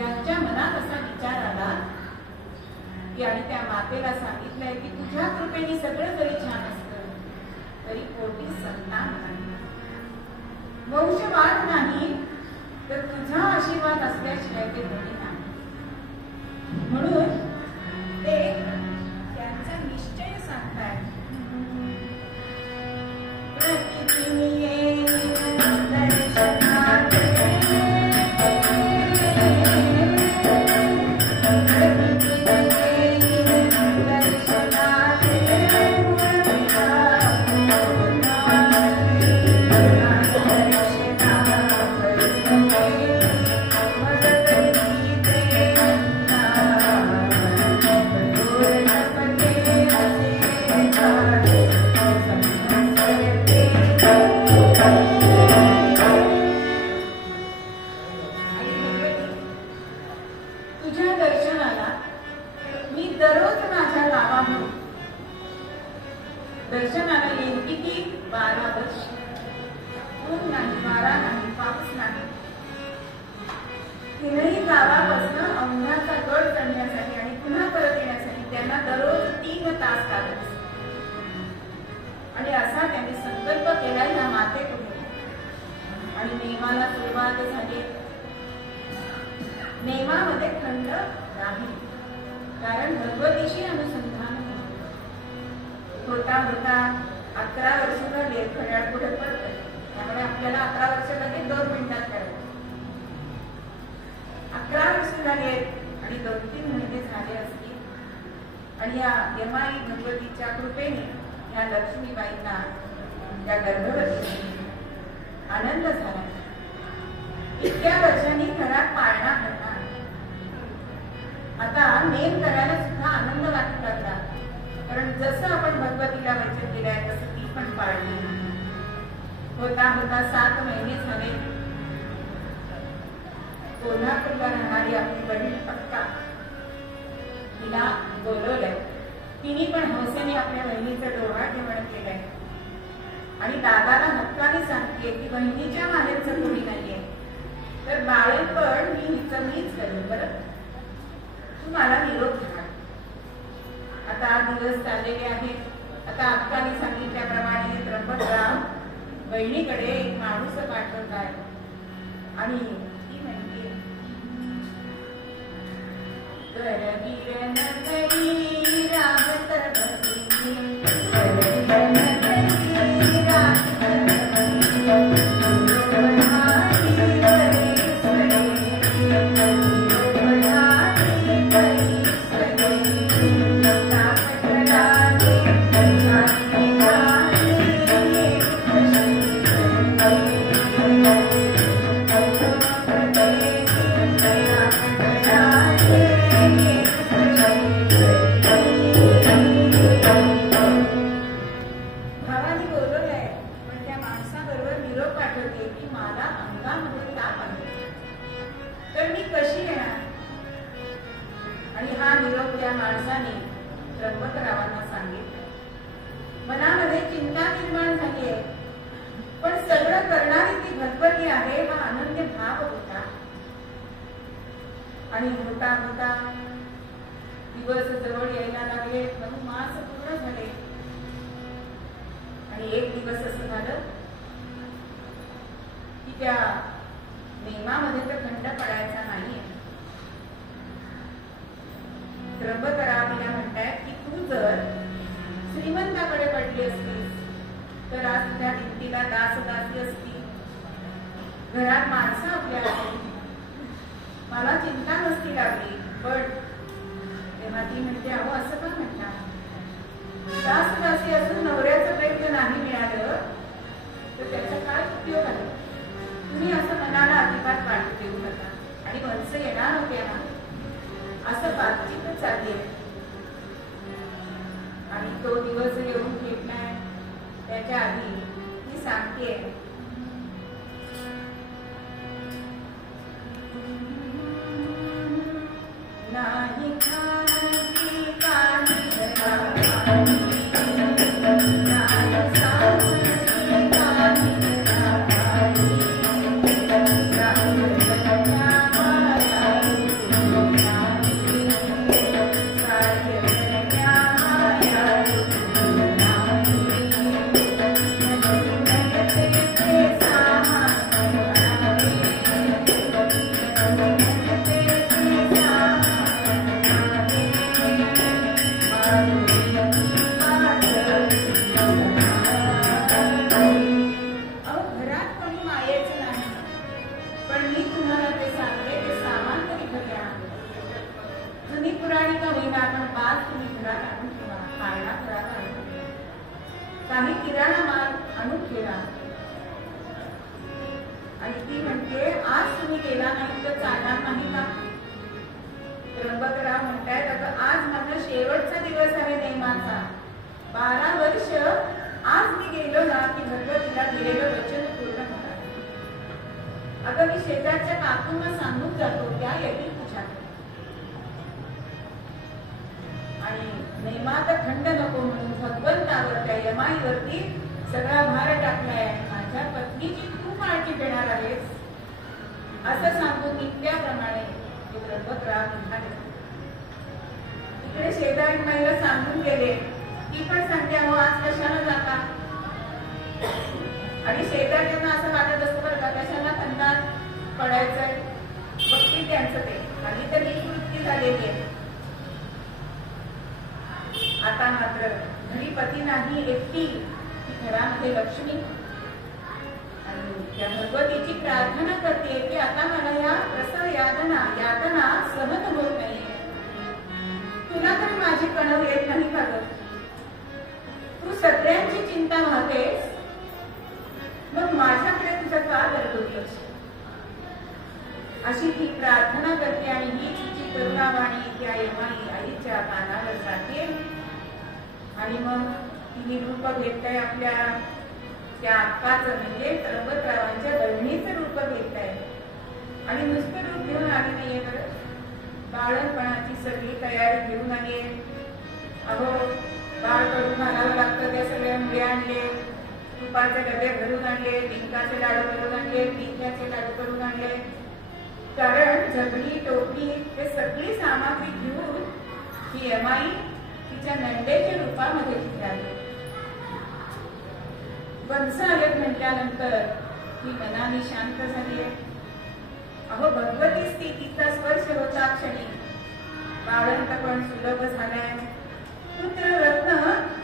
यांच्या मनात असा विचार आला की आणि त्या मातेला सांगितलंय की तुझ्या कृपेने सगळं जरी छान असतं तरी पोटी संतान नाही, वंशवाद नाही, तर तुझा आशीर्वाद असल्याशिवाय ते होणे नाही. म्हणून ते त्यांचा निश्चय सांगतात. दर्शनाला येईल किती 12 वर्ष. ऊन नाही, वारा नाही, पाऊस नाही. तीनही गावापासून औंधाचा गड चढण्यासाठी आणि पुन्हा परत येण्यासाठी त्यांना दररोज 3 तास लागत. आणि असा त्यांनी संकल्प केला या मातेपुढे. आणि नेमाला सुरुवात झाली. नेमामध्ये खंड नाही, कारण भगवतीशी अनुसंधान होता होता 11 वर्ष झाले. घड्याळ पुढे पडतं, त्यामुळे आपल्याला 11 वर्ष लगेच 2 मिनिटात कळलं. 11 वर्ष झाले आणि 2-3 महिने झाले असतील. आणि या यमाई भगवतीच्या कृपेने या लक्ष्मीबाईंना त्या गर्भवतीने आनंद झाला. इतक्या वर्षांनी घरात पाळणा घडला. आता नेम करायला सुद्धा आनंद वाटू लागला, कारण जसं आपण भगवतीला वचन दिलंय तसं ती पण पाळली. होता होता 7 महिने झाले. कोल्हापूरला राहणारी आपली बहीण पक्का तिला बोलवलंय. तिने पण हौसेने आपल्या बहिणीचं डोहाळजेवण केलंय आणि दादाला हक्काने सांगते की बहिणीच्या माहेरचं कोणी नाहीये, तर बाळपण मीच करेन, बरं तू मला निरोप घ्या. आता दिवस चाललेले आहेत. आता अक्काने सांगितल्याप्रमाणे त्र्यंबकराव बहिणीकडे एक माणूस पाठवत आहे आणि ती म्हणते त्र्यंबकरावांना सांगितलं. मनामध्ये चिंता निर्माण झाली आहे, पण सगळं करणारी ती भगवती आहे हा अनन्य भाव होता. आणि होता होता दिवस जवळ यायला लागले. 9 मास पूर्ण झाले आणि एक दिवस असं झालं की त्या नेमामध्ये तर खंड पडायचा नाहीये. त्र्यंबकराव तिला म्हणतायत की तू जर श्रीमंताकडे पडली असतीस तर आज त्या भिंतीला दासदासी असती, घरात माणसं आपल्या असती, मला चिंता नसती लागली. पण तेव्हा ती म्हणते अहो असं का म्हणता, दासदासी असून देऊ नका. आणि वंश येणार होते ना असं बातचीत चालली आहे. आणि तो दिवस येऊन भेटलाय त्याच्या आधी ती सांगते, नाही खाती काही किराणा माल आणून ठेवा. आणि ती म्हणते आज तुम्ही गेला नाही तर चालणार नाही का? त्र्यंबकराव म्हणतायत, अगं आज माझा शेवटचा दिवस आहे नेमाचा. 12 वर्ष आज मी गेलो ना की भगवतीला दिलेलं वचन पूर्ण होणार. अगं मी शेजारच्या काकूंना सांगून जातो, त्या येतील तुझ्याकडे. आणि नेमाचा खंड नको म्हणून भगवंतावर त्या यमाईवरती सगळा भार टाकलाय. माझ्या पत्नीची तू काळजी घेणार आहेस असं सांगून नित्याप्रमाणे त्र्यंबकराव निघाले. इकडे शेजारी महिला सांगून गेले, ती पण सांगते अहो आज कशाला जाता. आणि शेजाऱ्यांना असं वाटत असतं बरं का, कशाला खंडात पडायचंय. बघती त्यांचं ते आधी तर ही वृत्ती झालेली आहे. आता मात्र घरी पती नाही, एकटी घरामध्ये लक्ष्मी. आणि त्या भगवतीची प्रार्थना करते की आता मला या प्रसव यातना सहन होत नाही. तुला तर माझी कणव येत नाही का ग? तू सगळ्यांची चिंता वाहतेस, मग माझ्याकडे तुझं का दुर्लक्ष? अशी ती प्रार्थना करते. आणि ही तिची करुणावाणी त्या यमाई आईच्या कानावर जाते. आणि मग तिने रूप घेतलंय आपल्या त्या अक्काचं, म्हणजे त्र्यंबकरावांच्या बहिणीचं रूप घेतलंय. आणि नुसतं रूप घेऊन आली नाहीये बरं, बाळणपणाची सगळी तयारी घेऊन आली. अहो बाळ करून आणावं लागतं, त्या सगळ्या मुळे आणले, तुपाचे डबे भरून आणले, डिंकाचे लाडू भरून आणले, पिठ्याचे लाडू करून आणले. कारण झगडी टोपी हे सगळी सामग्री घेऊन ही यमाई तिच्या नंदेच्या रूपामध्ये तिथे आली. वंश आलेत म्हटल्यानंतर ही मनाने शांत झाली आहे. अहो भगवतीच ती, तिचा स्पर्श होता क्षणी बाळंतपण सुलभ झालाय, पुत्र रत्न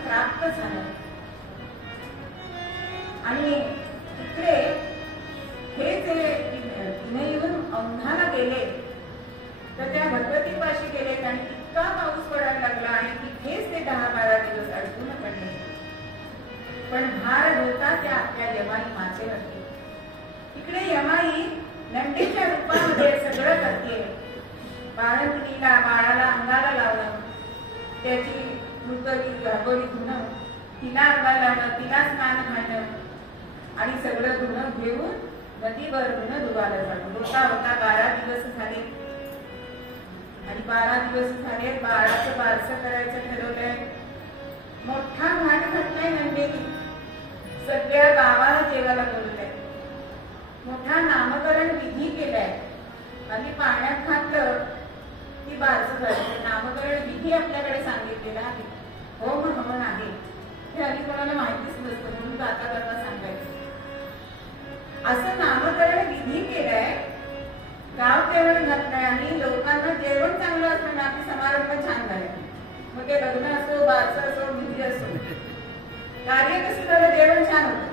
प्राप्त झालं. आणि इकडे हे जे तिने येऊन औंधाला गेले तर त्या भगवतीपाशी गेले आणि इतका पाऊस पडायला लागला आणि तिथेच ते 10-12 दिवस अडकून पडले. पण भार होता त्या आपल्या यमाई मातेवरती. इकडे यमाई नंदीच्या रूपामध्ये सगळं करते. बाळंतिनीला बाळाला अंगाला लावणं, त्याची मृतरी घाबोरी धुणं, तिला अंगाला लावणं, तिला स्नान घालणं आणि सगळं धुणं घेऊन नदीवर धुणं धुवायला जाणं. होता 12 दिवस झाले. आणि 12 दिवस झाले, बाळाचं बारसं करायचं ठरवलंय. मोठा घाट घातलाय नंदेनी, सगळ्या गावाला जेवायला बोलवलंय. मोठा नामकरण विधी केलाय. आणि पाण्यात घातलं की बारसं करायचं. नामकरण विधी आपल्याकडे सांगितलेला आहे, होम हवन आहे. हे आधी कोणाला माहितीच नसतं, म्हणून जाता करता सांगायचं. असं नामकरण विधी केलाय, गाव जेवण घातलंय. आणि लोकांना जेवण चांगलं असतं ना की समारंभ छान झाले. मग ते लग्न असो, बारसं असो, विधी असो, कार्य कसं झालं, जेवण छान होतं.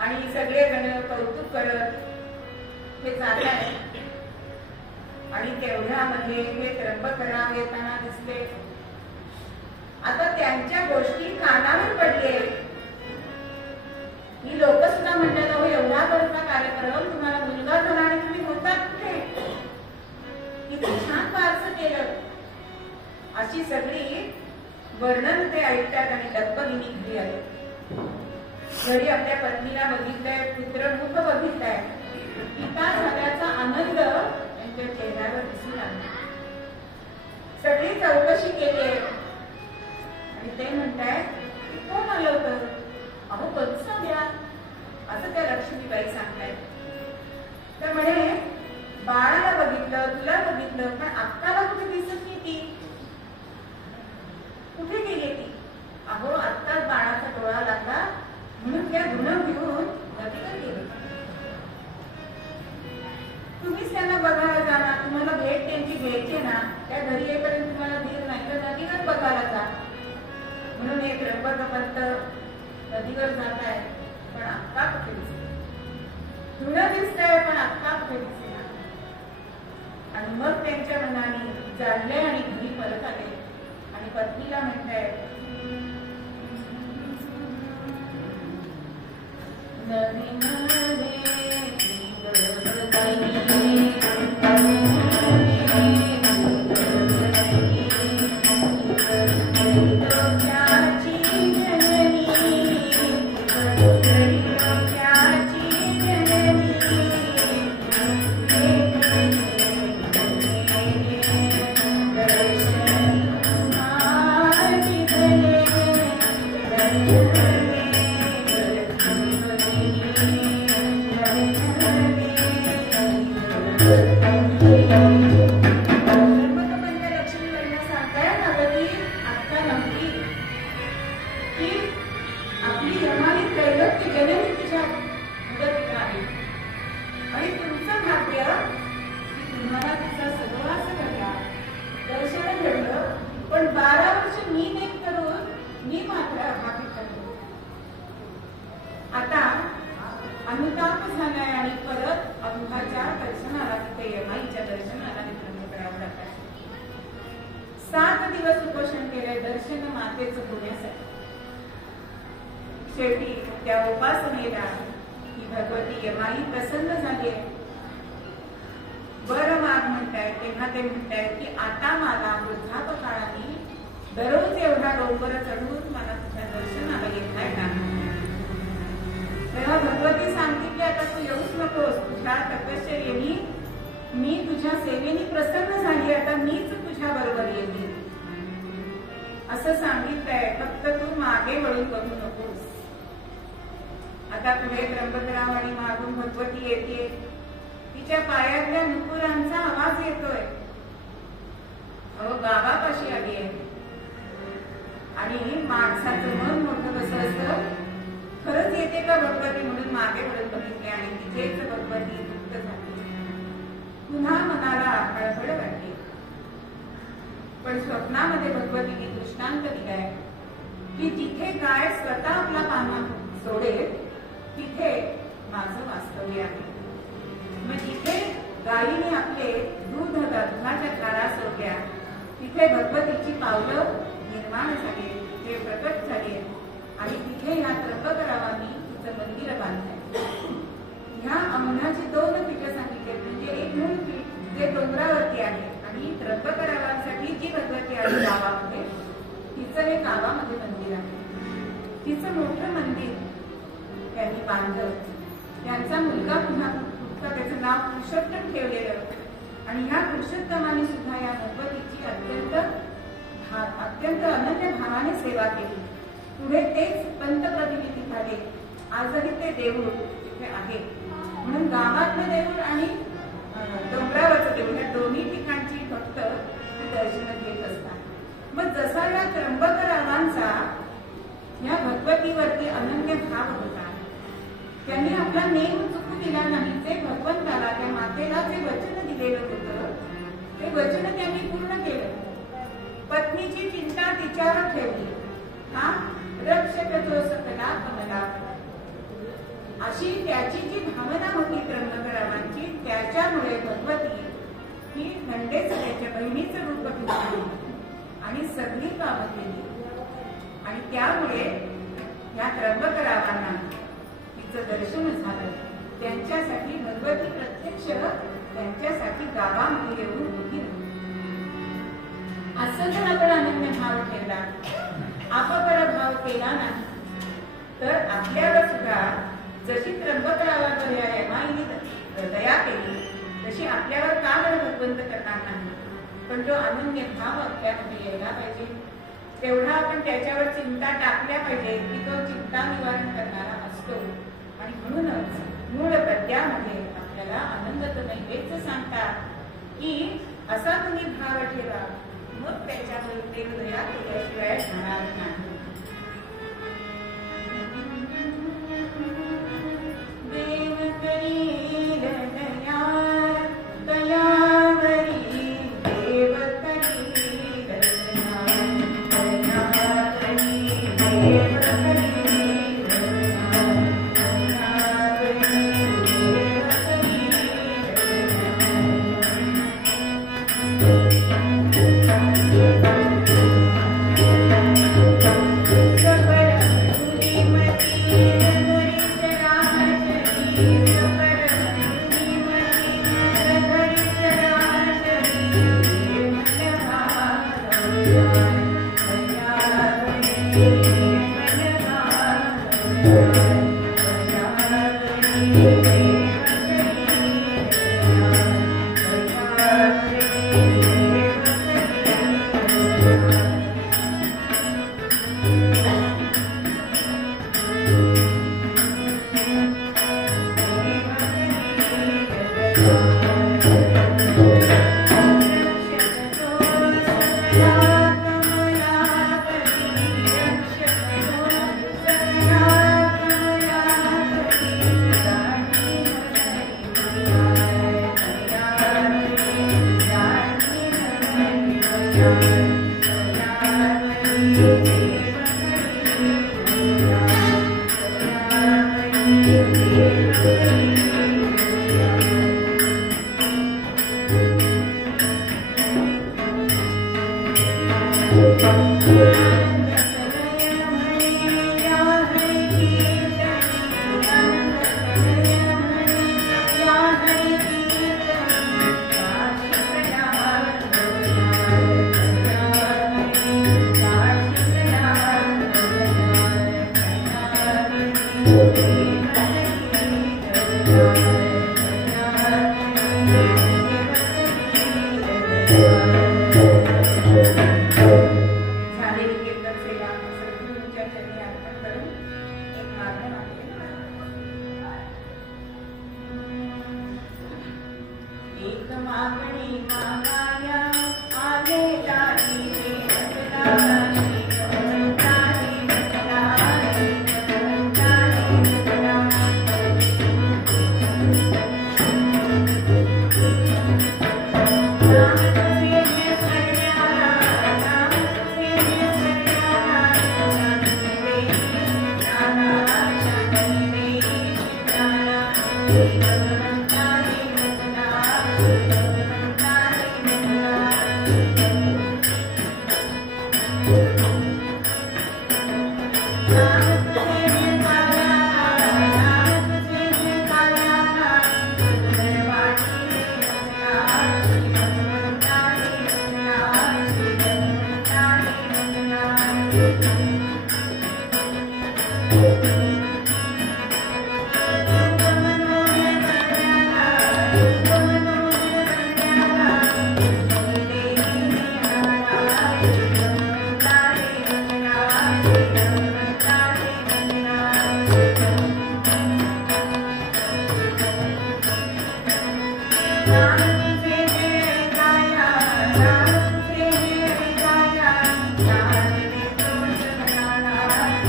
आणि सगळे जण कौतुक करत हे जात आहे. आणि तेवढ्यामध्ये हे त्र्यंबकराव येताना दिसले. आता त्यांच्या गोष्टी कानावर पडले. ही लोक सुद्धा म्हणतात, अहो एवढा बरचा कार्यक्रम, तुम्हाला मुलगा झाला आणि तुम्ही केलं अशी सगळी वर्णन ते ऐकतात आणि दत्तगिनी घरी आले. घरी आपल्या पत्नीला बघितलंय, पुत्रमुख बघितलंय, पिता झाल्याचा आनंद त्यांच्या चेहऱ्यावर दिसून आला. सगळी चौकशी केली आहे आणि ते म्हणताय की कोण आलं होतं? अहो कधीच द्या असं त्या लक्ष्मीबाई सांगतायत. तर म्हणे बाळाला बघितलं, तुला बघितलं, पण आत्ताला कुठे दिसत नाही ती. कुठे गेली ती? अहो आत्ताच बाळाचा डोळा लागला म्हणून त्या धुणं घेऊन नदीवर गेले. तुम्हीच त्यांना बघायला जा ना, तुम्हाला भेट त्यांची घ्यायची ना, त्या घरी येईपर्यंत तुम्हाला धीर नाही तर नदीवर बघायला जा. म्हणून एक त्र्यंबकपंत नदीवर जात आहे, पण आत्ता कुठे दिसत? धुणं दिसतंय पण आत्ता कुठे दिसेना. आणि मग त्यांच्या मनाने जाणले आणि घरी परत आले आणि पत्नीला म्हणताय आता अनुताप झालाय आणि परत अनुभवाच्या दर्शनाला तिथे यमाईच्या दर्शनाला विक्रम करावं लागतात. 7 दिवस उपोषण केले दर्शन मातेचं होण्यासाठी. शेवटी त्या उपासनेला ही भगवती यमाई प्रसन्न झाली. बरं माग म्हणतायत तेव्हा ते म्हणतायत की आता मला वृद्धापकाळाने दररोज एवढा डोंगर चढून मला तुझ्या दर्शनाला येत नाही का? तेव्हा भगवती सांगते की आता तू येऊच नकोस, तुझ्या तपश्चर्येने मी तुझ्या सेवेने प्रसन्न झाली, आता मीच तुझ्या बरोबर येते असं सांगितलंय. फक्त तू मागे वळून बघू नकोस. आता पुढे त्र्यंबकराव आणि मागून भगवती येते. तिच्या पायातल्या नुपुरांचा आवाज येतोय. अहो गावापाशी आली आहे आणि माणसाचं मन मोठं कसं असतं, खरंच येते का भगवती म्हणून मागे वळून बघितले आणि तिथेच भगवती मुक्त झाली. पुन्हा मनाला हळहळ वाटली. पण स्वप्नामध्ये भगवतीने दृष्टांत दिलाय की जिथे गाय स्वतः आपला पाना सोडेल तिथे माझं वास्तव्य आहे. मग जिथे गायीने आपले दुधाच्या धारा सोडल्या तिथे भगवतीची पावलं निर्माण झाली, तिथे प्रकट झाली आणि तिथे ह्या त्र्यंबकरावांनी तिचं मंदिर बांधलंय. ह्या अमनाची 2 पीठं सांगितली, म्हणजे एक मूळ पीठ जे डोंगरावरती आहे आणि त्र्यंबकरावांसाठी जी भगवती आहे गावामध्ये, तिचं हे गावामध्ये मंदिर आहे. तिचं मोठं मंदिर त्यांनी बांधलं. त्यांचा मुलगा पुन्हा त्याचं नाव पुरुषोत्तम ठेवलेलं आणि ह्या पुरुषोत्तमाने सुद्धा या भगवतीची अत्यंत अनन्य भावाने सेवा केली. पुढे तेच पंतप्रतिनिधी झाले. आजही ते देऊळ तिथे आहे. म्हणून गावातलं देऊळ आणि डोंगरावरचं देऊळ या दोन्ही ठिकाणची भक्त दर्शन घेत असतात. मग जसा या त्र्यंबकरावांचा या भगवतीवरती अनन्य भाव होता, त्यांनी आपला नेम चुकू दिला नाही. जे भगवंताला त्या मातेला जे वचन दिलेलं होतं ते वचन त्यांनी पूर्ण केलं. पत्नीची चिंता तिच्यावर ठेवली. हा रक्षक जो सकला कमला, अशी त्याची जी भावना होती त्र्यंबकरावांची, त्याच्यामुळे भगवती ही खंडेच त्याच्या बहिणीचं रूप घेतली आणि सगळी कामं केली. आणि त्यामुळे या त्र्यंबकरावांना तिचं दर्शन झालं. त्यांच्यासाठी भगवती प्रत्यक्ष त्यांच्यासाठी गावामध्ये येऊन उभी राहिली. असं जर आपण अनन्य भाव ठेवला, अपपर भाव केला नाही, तर आपल्याला सुद्धा जशी त्र्यंबकराला पर्याय माईने दया केली तशी आपल्यावर का बरं भगवंत करणार नाही? पण तो अनन्य भाव आपल्यामध्ये यायला पाहिजे, तेवढा आपण त्याच्यावर चिंता टाकल्या पाहिजे की तो चिंता निवारण करणारा असतो. आणि म्हणूनच मूळ पद्यामध्ये आपल्याला आनंद नैवेद्य सांगतात की असा तुम्ही भाव ठेवा, मग त्याच्यावर देव दया केल्याशिवाय राहणार नाही. देव करील दया, दयावरी देव करील दया, दयावरी देव करील दया, दयावरी देव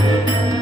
Thank you.